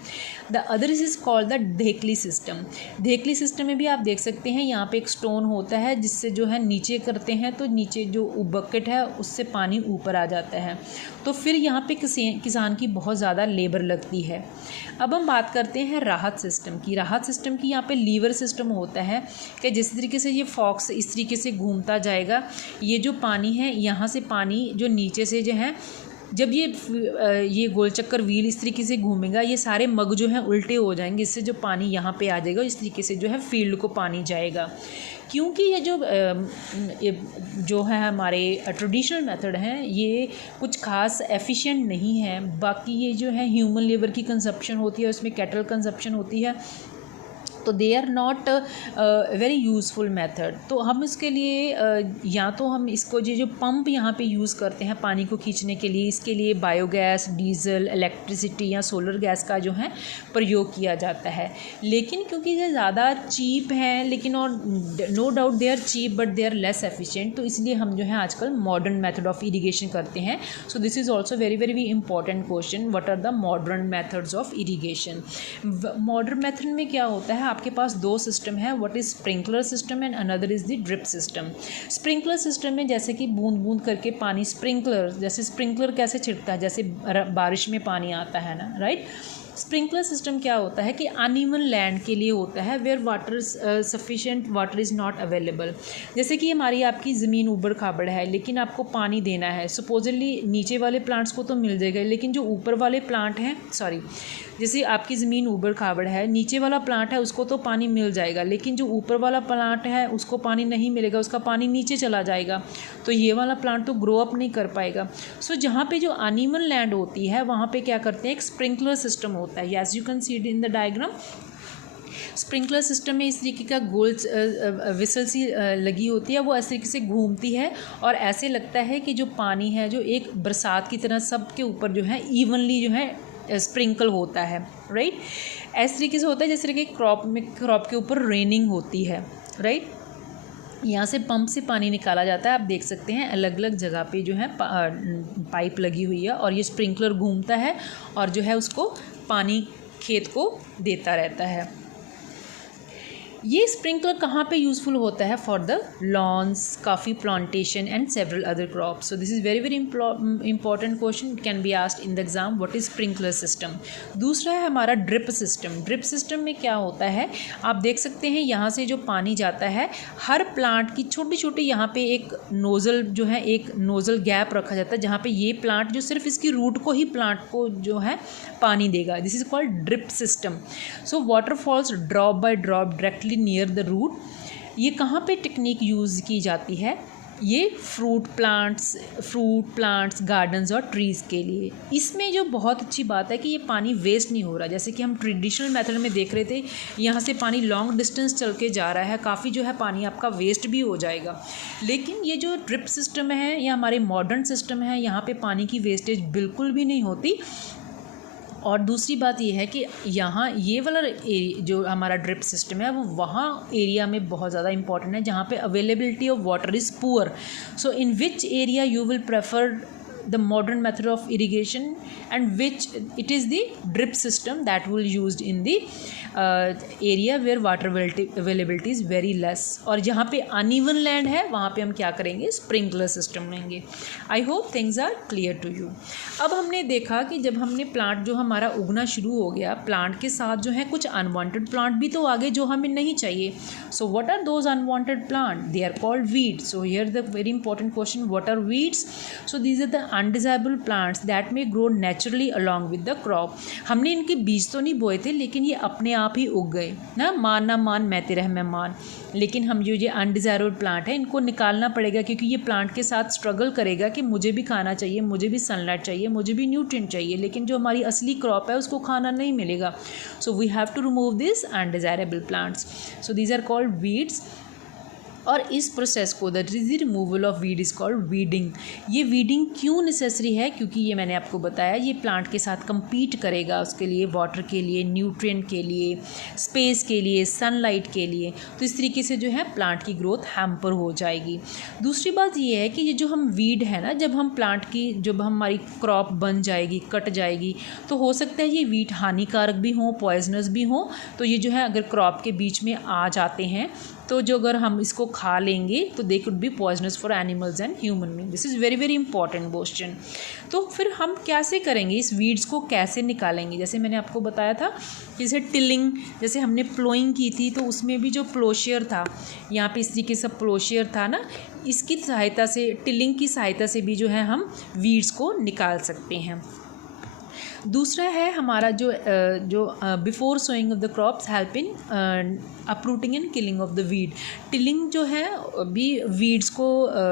The other is called the dhekli system. Dhekli system में भी आप देख सकते हैं यहाँ पे एक स्टोन होता है जिससे जो है नीचे करते हैं तो नीचे जो बकेट है उससे पानी ऊपर आ जाता है। तो फिर यहाँ पे किसान की बहुत ज़्यादा लेबर लगती है। अब हम बात करते हैं राहत सिस्टम की। राहत सिस्टम की यहाँ पे लीवर सिस्टम होता है कि जिस तरीके से ये फॉक्स इस तरीके से घूमता जाएगा, ये जो पानी है यहाँ से पानी जो नीचे से जो है जब ये गोल चक्कर व्हील इस तरीके से घूमेगा, ये सारे मग जो हैं उल्टे हो जाएंगे, इससे जो पानी यहाँ पे आ जाएगा इस तरीके से जो है फील्ड को पानी जाएगा। क्योंकि ये जो है हमारे ट्रेडिशनल मेथड हैं ये कुछ खास एफिशिएंट नहीं है। बाकी ये जो है ह्यूमन लेबर की कंजप्शन होती है, उसमें कैटल कंजप्शन होती है, तो they are not very useful method. तो हम इसके लिए या तो हम इसको जो पंप यहाँ पे यूज़ करते हैं पानी को खींचने के लिए, इसके लिए बायोगैस, डीजल, इलेक्ट्रिसिटी या सोलर गैस का जो है प्रयोग किया जाता है। लेकिन क्योंकि ये ज़्यादा चीप हैं, लेकिन और no doubt they are cheap but they are less efficient, तो इसलिए हम जो है आजकल मॉडर्न मेथड ऑफ इरीगेशन करते हैं। So this is also very very important question, what are the modern methods of irrigation. Modern method में क्या होता है, आपके पास दो सिस्टम है, what is sprinkler system and another is the drip system. Sprinkler system में जैसे कि बूंद बूंद करके पानी, स्प्रिंकलर जैसे स्प्रिंकलर कैसे छिड़कता है, जैसे बारिश में पानी आता है ना, राइट। स्प्रिंकलर सिस्टम क्या होता है कि अनइवन लैंड के लिए होता है where water sufficient water is not available. जैसे कि हमारी आपकी ज़मीन ऊबड़ खाबड़ है लेकिन आपको पानी देना है, सपोजली नीचे वाले प्लांट्स को तो मिल जाएगा, लेकिन जो ऊपर वाले प्लांट हैं, जैसे आपकी ज़मीन ऊबड़ खाबड़ है, नीचे वाला प्लांट है उसको तो पानी मिल जाएगा, लेकिन जो ऊपर वाला प्लांट है उसको पानी नहीं मिलेगा, उसका पानी नीचे चला जाएगा, तो ये वाला प्लांट तो ग्रो अप नहीं कर पाएगा। सो जहाँ पे जो अनइवन लैंड होती है वहाँ पे क्या करते हैं, एक स्प्रिंकलर सिस्टम होता है। As you can see in the diagram, sprinkler system में इस तरीके का गोल विसल सी लगी होती है, वो इस तरीके से घूमती है और ऐसे लगता है कि जो पानी है जो एक बरसात की तरह सबके ऊपर जो है इवनली जो है स्प्रिंकल होता है, राइट। इस तरीके से होता है जैसे कि क्रॉप के ऊपर रेनिंग होती है, राइट। यहाँ से पंप से पानी निकाला जाता है, आप देख सकते हैं अलग अलग जगह पे जो है पाइप लगी हुई है और ये स्प्रिंकलर घूमता है और जो है उसको पानी खेत को देता रहता है। ये स्प्रिंकलर कहाँ पे यूज़फुल होता है, फॉर द लॉन्स, काफ़ी plantation and several other crops. So this is very very important question, can be asked in the exam, what is sprinkler system. दूसरा है हमारा ड्रिप सिस्टम। ड्रिप सिस्टम में क्या होता है, आप देख सकते हैं यहाँ से जो पानी जाता है, हर प्लांट की छोटी छोटी यहाँ पे एक नोज़ल जो है, एक नोज़ल गैप रखा जाता है जहाँ पे ये प्लांट जो सिर्फ इसकी रूट को ही प्लांट को जो है पानी देगा। This is called drip system. So water falls drop by drop directly near the root ये कहाँ पे टेक्निक यूज़ की जाती है? ये फ्रूट प्लांट्स गार्डन्स और ट्रीज़ के लिए। इसमें जो बहुत अच्छी बात है कि ये पानी वेस्ट नहीं हो रहा। जैसे कि हम ट्रेडिशनल मेथड में देख रहे थे, यहाँ से पानी लॉन्ग डिस्टेंस चल के जा रहा है, काफ़ी जो है पानी आपका वेस्ट भी हो जाएगा। लेकिन ये जो ड्रिप सिस्टम है या हमारे मॉडर्न सिस्टम है, यहाँ पे पानी की वेस्टेज बिल्कुल भी नहीं होती। और दूसरी बात ये है कि यहाँ ये वाला जो हमारा ड्रिप सिस्टम है वो वहाँ एरिया में बहुत ज़्यादा इंपॉर्टेंट है जहाँ पे availability of water is poor. So in which area you will prefer the modern method of irrigation, and which it is the drip system that will used in the area where water availability is very less। और जहाँ पे uneven land है वहाँ पे हम क्या करेंगे? Sprinkler system लेंगे। I hope things are clear to you. अब हमने देखा कि जब हमने प्लांट जो हमारा उगना शुरू हो गया, प्लांट के साथ जो है कुछ अनवांटेड प्लांट भी तो आगे जो हमें नहीं चाहिए। So what are those unwanted plant? They are called weeds. So here the very important question, what are weeds? So these are the undesirable plants that may grow naturally along with the crop. हमने इनके बीज तो नहीं बोए थे, लेकिन ये अपने आप ही उग गए ना। मान मैं तेरा मेहमान। लेकिन हम जो ये अनडिजायरेबल प्लांट है इनको निकालना पड़ेगा, क्योंकि ये प्लांट के साथ स्ट्रगल करेगा कि मुझे भी खाना चाहिए, मुझे भी सनलाइट चाहिए, मुझे भी न्यूट्रिएंट चाहिए, लेकिन जो हमारी असली क्रॉप है उसको खाना नहीं मिलेगा। So we have to remove this undesirable plants. So these are called weeds. और इस प्रोसेस को that is the removal of weed is called weeding. ये वीडिंग क्यों नेसेसरी है? क्योंकि ये मैंने आपको बताया ये प्लांट के साथ compete करेगा, उसके लिए वाटर के लिए, न्यूट्रिएंट के लिए, स्पेस के लिए, सनलाइट के लिए। तो इस तरीके से जो है प्लांट की ग्रोथ हैम्पर हो जाएगी। दूसरी बात ये है कि ये जो हम वीड है ना, जब हम प्लांट की जब हमारी क्रॉप बन जाएगी, कट जाएगी, तो हो सकता है ये वीड हानिकारक भी हों, पॉइजनस भी हों। तो ये जो है अगर क्रॉप के बीच में आ जाते हैं तो जो अगर हम इसको खा लेंगे तो they could be poisonous for animals and human being. This is very very important question. तो फिर हम कैसे करेंगे, इस वीड्स को कैसे निकालेंगे? जैसे मैंने आपको बताया था, जैसे टिलिंग, जैसे हमने प्लोइंग की थी तो उसमें भी जो प्लोशियर था, यहाँ पे इस तरीके से प्लोशियर था ना, इसकी सहायता से, टिलिंग की सहायता से भी जो है हम वीड्स को निकाल सकते हैं। दूसरा है हमारा जो before sowing of the crops help in uprooting and killing of the weed. Tilling जो है भी वीड्स को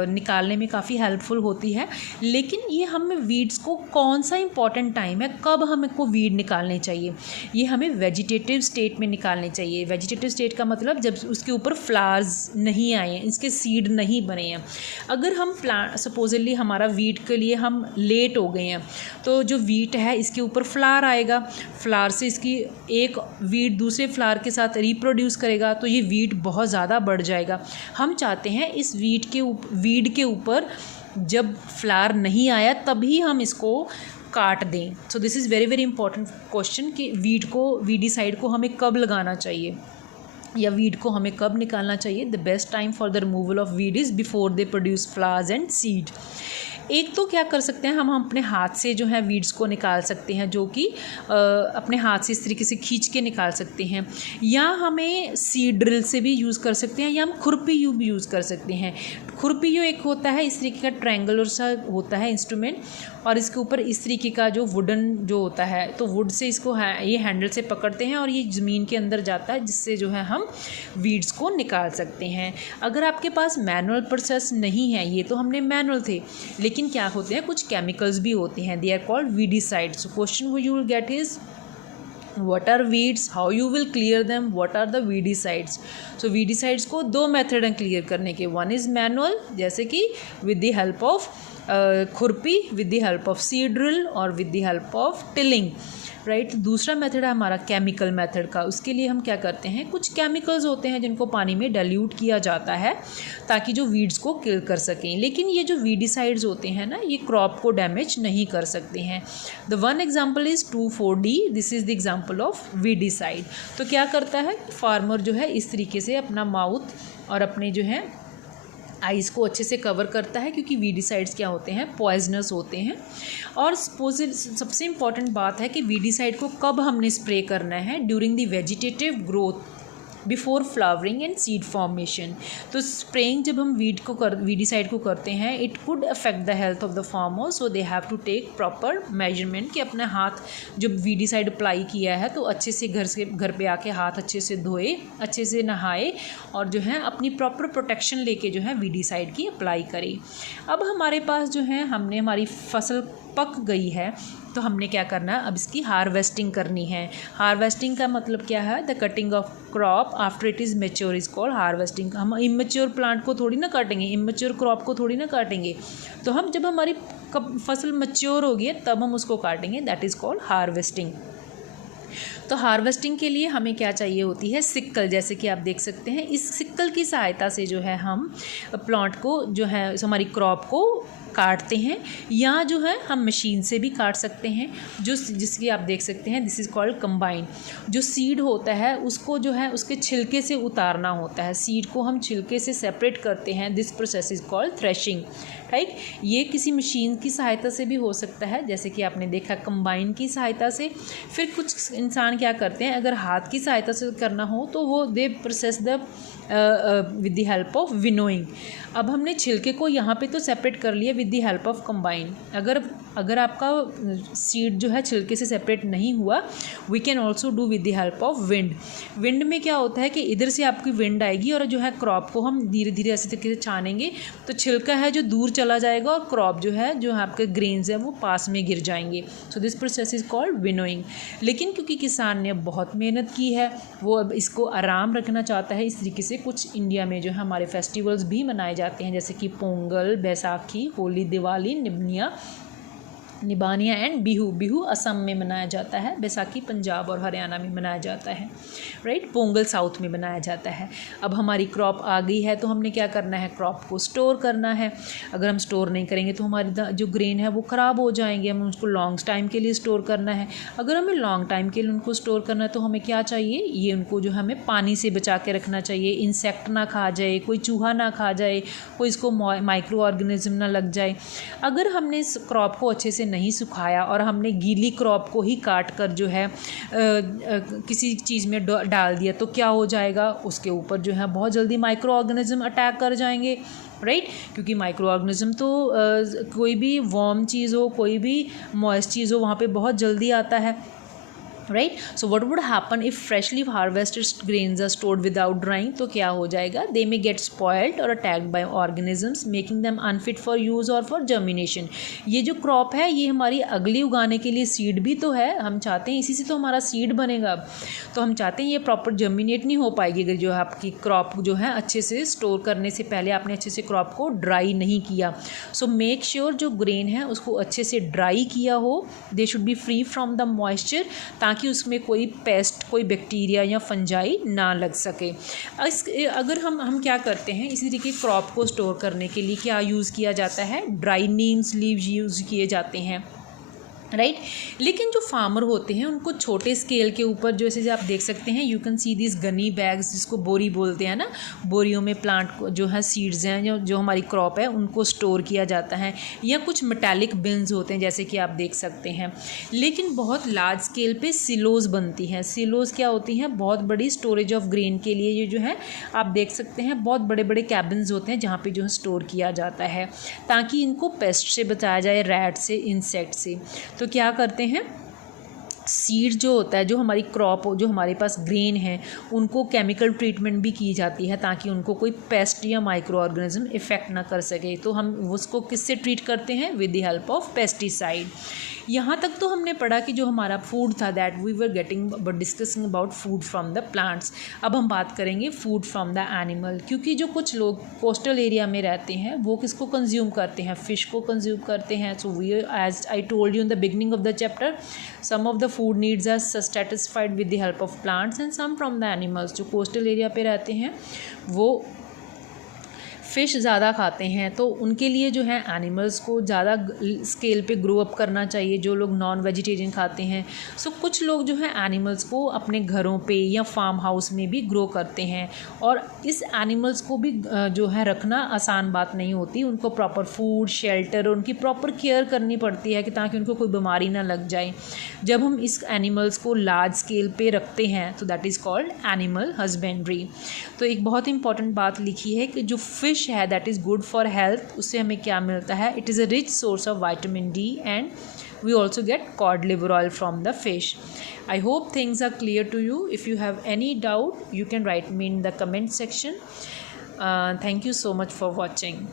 निकालने में काफ़ी हेल्पफुल होती है। लेकिन ये हमें वीड्स को कौन सा इंपॉर्टेंट टाइम है, कब हमको वीड निकालने चाहिए? ये हमें वेजिटेटिव स्टेट में निकालने चाहिए। वेजिटेटिव स्टेट का मतलब जब उसके ऊपर फ्लावर्स नहीं आए हैं, इसके सीड नहीं बने हैं। अगर हम प्लांट सपोजली हमारा वीट के लिए हम लेट हो गए हैं, तो जो वीट है इसके ऊपर फ्लावर आएगा, फ्लावर से इसकी एक वीट दूसरे फ्लावर के साथ रिप्रोड्यूस करेगा, तो ये वीट बहुत ज़्यादा बढ़ जाएगा। हम चाहते हैं इस वीड के ऊपर जब फ्लावर नहीं आया तभी हम इसको काट दें। सो this is very very important question कि वीडीसाइड को हमें कब लगाना चाहिए या वीड को हमें कब निकालना चाहिए। The best time for the removal of weed is before they produce flowers and seed. एक तो क्या कर सकते हैं, हम अपने हाथ से जो है वीड्स को निकाल सकते हैं, जो कि अपने हाथ से इस तरीके से खींच के निकाल सकते हैं, या हमें सीड ड्रिल से भी यूज़ कर सकते हैं, या हम खुरपी भी यूज़ कर सकते हैं। खुरपी जो एक होता है इस तरीके का ट्रायंगुलर सा होता है इंस्ट्रूमेंट, और इसके ऊपर इस तरीके का जो वुडन जो होता है, तो वुड से इसको ये हैंडल से पकड़ते हैं और ये ज़मीन के अंदर जाता है, जिससे जो है हम वीड्स को निकाल सकते हैं। अगर आपके पास मैनुअल प्रोसेस नहीं है, ये तो हमने मैनुअल थे, लेकिन क्या होते हैं कुछ केमिकल्स भी होते हैं, they are called weedicides. So question you will get is what are weeds, how you will clear them, what are the weedicides? So weedicides को दो मेथड हैं क्लियर करने के। वन इज़ मैनुअल, जैसे कि with the help of khurpi, with the help of seed drill और with the help of tilling, right. दूसरा method है हमारा केमिकल मेथड का। उसके लिए हम क्या करते हैं, कुछ केमिकल्स होते हैं जिनको पानी में डाइल्यूट किया जाता है ताकि जो वीड्स को किल कर सकें। लेकिन ये जो वीडीसाइड्स होते हैं ना, ये क्रॉप को डैमेज नहीं कर सकते हैं। The one example is 2,4-D, this is the example of weedicide. तो क्या करता है फार्मर जो है इस तरीके से अपना माउथ और अपने जो है आइज़ को अच्छे से कवर करता है, क्योंकि वीडीसाइड्स क्या होते हैं, पॉइजनस होते हैं। और सबसे इम्पॉर्टेंट बात है कि वीडीसाइड को कब हमने स्प्रे करना है, during the vegetative growth before flowering and seed formation. तो स्प्रेइंग जब हम वीडिसाइड को करते हैं, it could affect the health of the farmer, so they have to take proper measurement कि अपने हाथ जब वीडिसाइड अप्लाई किया है तो अच्छे से घर पे आके हाथ अच्छे से धोए, अच्छे से नहाए और जो है अपनी प्रॉपर प्रोटेक्शन लेके जो है वीडिसाइड की अप्लाई करें। अब हमारे पास जो है हमारी फसल पक गई है तो हमने क्या करना है, अब इसकी हार्वेस्टिंग करनी है। हार्वेस्टिंग का मतलब क्या है, the cutting of crop after it is mature is called harvesting. हम इमेच्योर प्लांट को थोड़ी ना काटेंगे, इमेच्योर क्रॉप को थोड़ी ना काटेंगे, तो हम जब हमारी फसल मैच्योर होगी तब हम उसको काटेंगे, दैट इज़ कॉल्ड हार्वेस्टिंग। तो हार्वेस्टिंग के लिए हमें क्या चाहिए होती है, सिक्कल। जैसे कि आप देख सकते हैं इस सिक्कल की सहायता से जो है हम प्लांट को जो है हमारी क्रॉप को काटते हैं, या जो है हम मशीन से भी काट सकते हैं। जिसकी आप देख सकते हैं दिस इज़ कॉल्ड कंबाइन। जो सीड होता है उसको जो है उसके छिलके से उतारना होता है, सीड को हम छिलके से सेपरेट करते हैं, this process is called threshing. Right, ये किसी मशीन की सहायता से भी हो सकता है, जैसे कि आपने देखा कंबाइन की सहायता से। फिर कुछ इंसान क्या करते हैं, अगर हाथ की सहायता से करना हो तो वो they process the with the help of winnowing. अब हमने छिलके को यहाँ पे तो सेपरेट कर लिया with the help of combine. अगर आपका सीड जो है छिलके से सेपरेट नहीं हुआ, we can also do with the help of wind. Wind में क्या होता है कि इधर से आपकी विंड आएगी और जो है क्रॉप को हम धीरे धीरे ऐसे तरीके से छानेंगे तो छिलका है जो दूर चला जाएगा और क्रॉप जो है जो आपके ग्रेन्स हैं वो पास में गिर जाएंगे। So this process is called winnowing. लेकिन क्योंकि किसान ने बहुत मेहनत की है, वो अब इसको आराम रखना चाहता है, इस तरीके से कुछ इंडिया में जो है हमारे फेस्टिवल्स भी मनाए जाते हैं, जैसे कि पोंगल, बैसाखी, होली, दिवाली, निबानिया एंड बिहू। बिहू असम में मनाया जाता है, बैसाखी पंजाब और हरियाणा में मनाया जाता है, राइट। पोंगल साउथ में मनाया जाता है। अब हमारी क्रॉप आ गई है तो हमने क्या करना है, क्रॉप को स्टोर करना है। अगर हम स्टोर नहीं करेंगे तो हमारी जो ग्रेन है वो ख़राब हो जाएंगे, हमें उसको लॉन्ग टाइम के लिए स्टोर करना है। अगर हमें लॉन्ग टाइम के लिए उनको स्टोर करना है तो हमें क्या चाहिए, ये उनको जो हमें पानी से बचा के रखना चाहिए, इंसेक्ट ना खा जाए, कोई चूहा ना खा जाए, कोई इसको माइक्रो ऑर्गेनिज्म ना लग जाए। अगर हमने इस क्रॉप को अच्छे से नहीं सुखाया और हमने गीली क्रॉप को ही काट कर जो है किसी चीज़ में डाल दिया तो क्या हो जाएगा, उसके ऊपर जो है बहुत जल्दी माइक्रो ऑर्गेनिज्म अटैक कर जाएंगे, राइट। क्योंकि माइक्रो ऑर्गेनिज्म तो कोई भी वार्म चीज़ हो, कोई भी मॉइस्ट चीज़ हो, वहाँ पे बहुत जल्दी आता है, right. So what would happen if freshly harvested grains are stored without drying, तो क्या हो जाएगा, दे मे गेट स्पॉइल्ड और attacked by organisms making them unfit for use और फॉर जर्मिनेशन। ये जो क्रॉप है ये हमारी अगली उगाने के लिए सीड भी तो है, हम चाहते हैं इसी से तो हमारा सीड बनेगा। तो हम चाहते हैं ये प्रॉपर जर्मिनेट नहीं हो पाएगी अगर जो है आपकी क्रॉप जो है अच्छे से स्टोर करने से पहले आपने अच्छे से क्रॉप को ड्राई नहीं किया। सो मेक श्योर जो ग्रेन है उसको अच्छे से ड्राई किया हो, they should be free from the moisture, ताकि उसमें कोई पेस्ट, कोई बैक्टीरिया या फंजाई ना लग सके। अगर हम क्या करते हैं, इसी तरीके क्रॉप को स्टोर करने के लिए क्या यूज़ किया जाता है, ड्राई नीम्स लीव्स यूज़ किए जाते हैं, राइट। लेकिन जो फार्मर होते हैं उनको छोटे स्केल के ऊपर जैसे आप देख सकते हैं, you can see this Ghani bags, जिसको बोरी बोलते हैं ना, बोरियों में प्लांट को जो है सीड्स हैं जो हमारी क्रॉप है उनको स्टोर किया जाता है, या कुछ मेटालिक बिन्स होते हैं जैसे कि आप देख सकते हैं। लेकिन बहुत लार्ज स्केल पे सिलोज बनती हैं। सिलोज क्या होती हैं, बहुत बड़ी स्टोरेज ऑफ ग्रेन के लिए ये जो है आप देख सकते हैं बहुत बड़े बड़े कैबिन्स होते हैं जहाँ पर जो है स्टोर किया जाता है, ताकि इनको पेस्ट से बचाया जाए, रैट से, इंसेक्ट से। तो क्या करते हैं, सीड जो होता है, जो हमारी क्रॉप जो हमारे पास ग्रेन है, उनको केमिकल ट्रीटमेंट भी की जाती है ताकि उनको कोई पेस्ट या माइक्रो ऑर्गेनिज्म इफेक्ट ना कर सके। तो हम उसको किससे ट्रीट करते हैं, with the help of pesticide. यहाँ तक तो हमने पढ़ा कि जो हमारा फूड था that we were getting but discussing about food from the plants. अब हम बात करेंगे फूड फ्रॉम द एनिमल, क्योंकि जो कुछ लोग कोस्टल एरिया में रहते हैं वो किसको कंज्यूम करते हैं, फ़िश को कंज्यूम करते हैं। So we, as I told you in the beginning of the chapter, some of the food needs are satisfied with the help of plants and some from the animals. जो coastal area पे रहते हैं वो fish ज़्यादा खाते हैं तो उनके लिए जो है एनिमल्स को ज़्यादा स्केल पे ग्रो अप करना चाहिए, जो लोग नॉन वेजिटेरियन खाते हैं। सो कुछ लोग जो है एनिमल्स को अपने घरों पे या फार्म हाउस में भी ग्रो करते हैं, और इस एनिमल्स को भी जो है रखना आसान बात नहीं होती। उनको प्रॉपर फूड, शेल्टर, उनकी प्रॉपर केयर करनी पड़ती है कि ताकि उनको कोई बीमारी ना लग जाए। जब हम इस एनिमल्स को लार्ज स्केल पे रखते हैं तो that is called animal husbandry. तो एक बहुत इंपॉर्टेंट बात लिखी है कि जो फ़िश है that is good for health, उससे हमें क्या मिलता है, it is a rich source of vitamin D and we also get cod liver oil from the fish. I hope things are clear to you. If you have any doubt, you can write me in the comment section. Thank you so much for watching.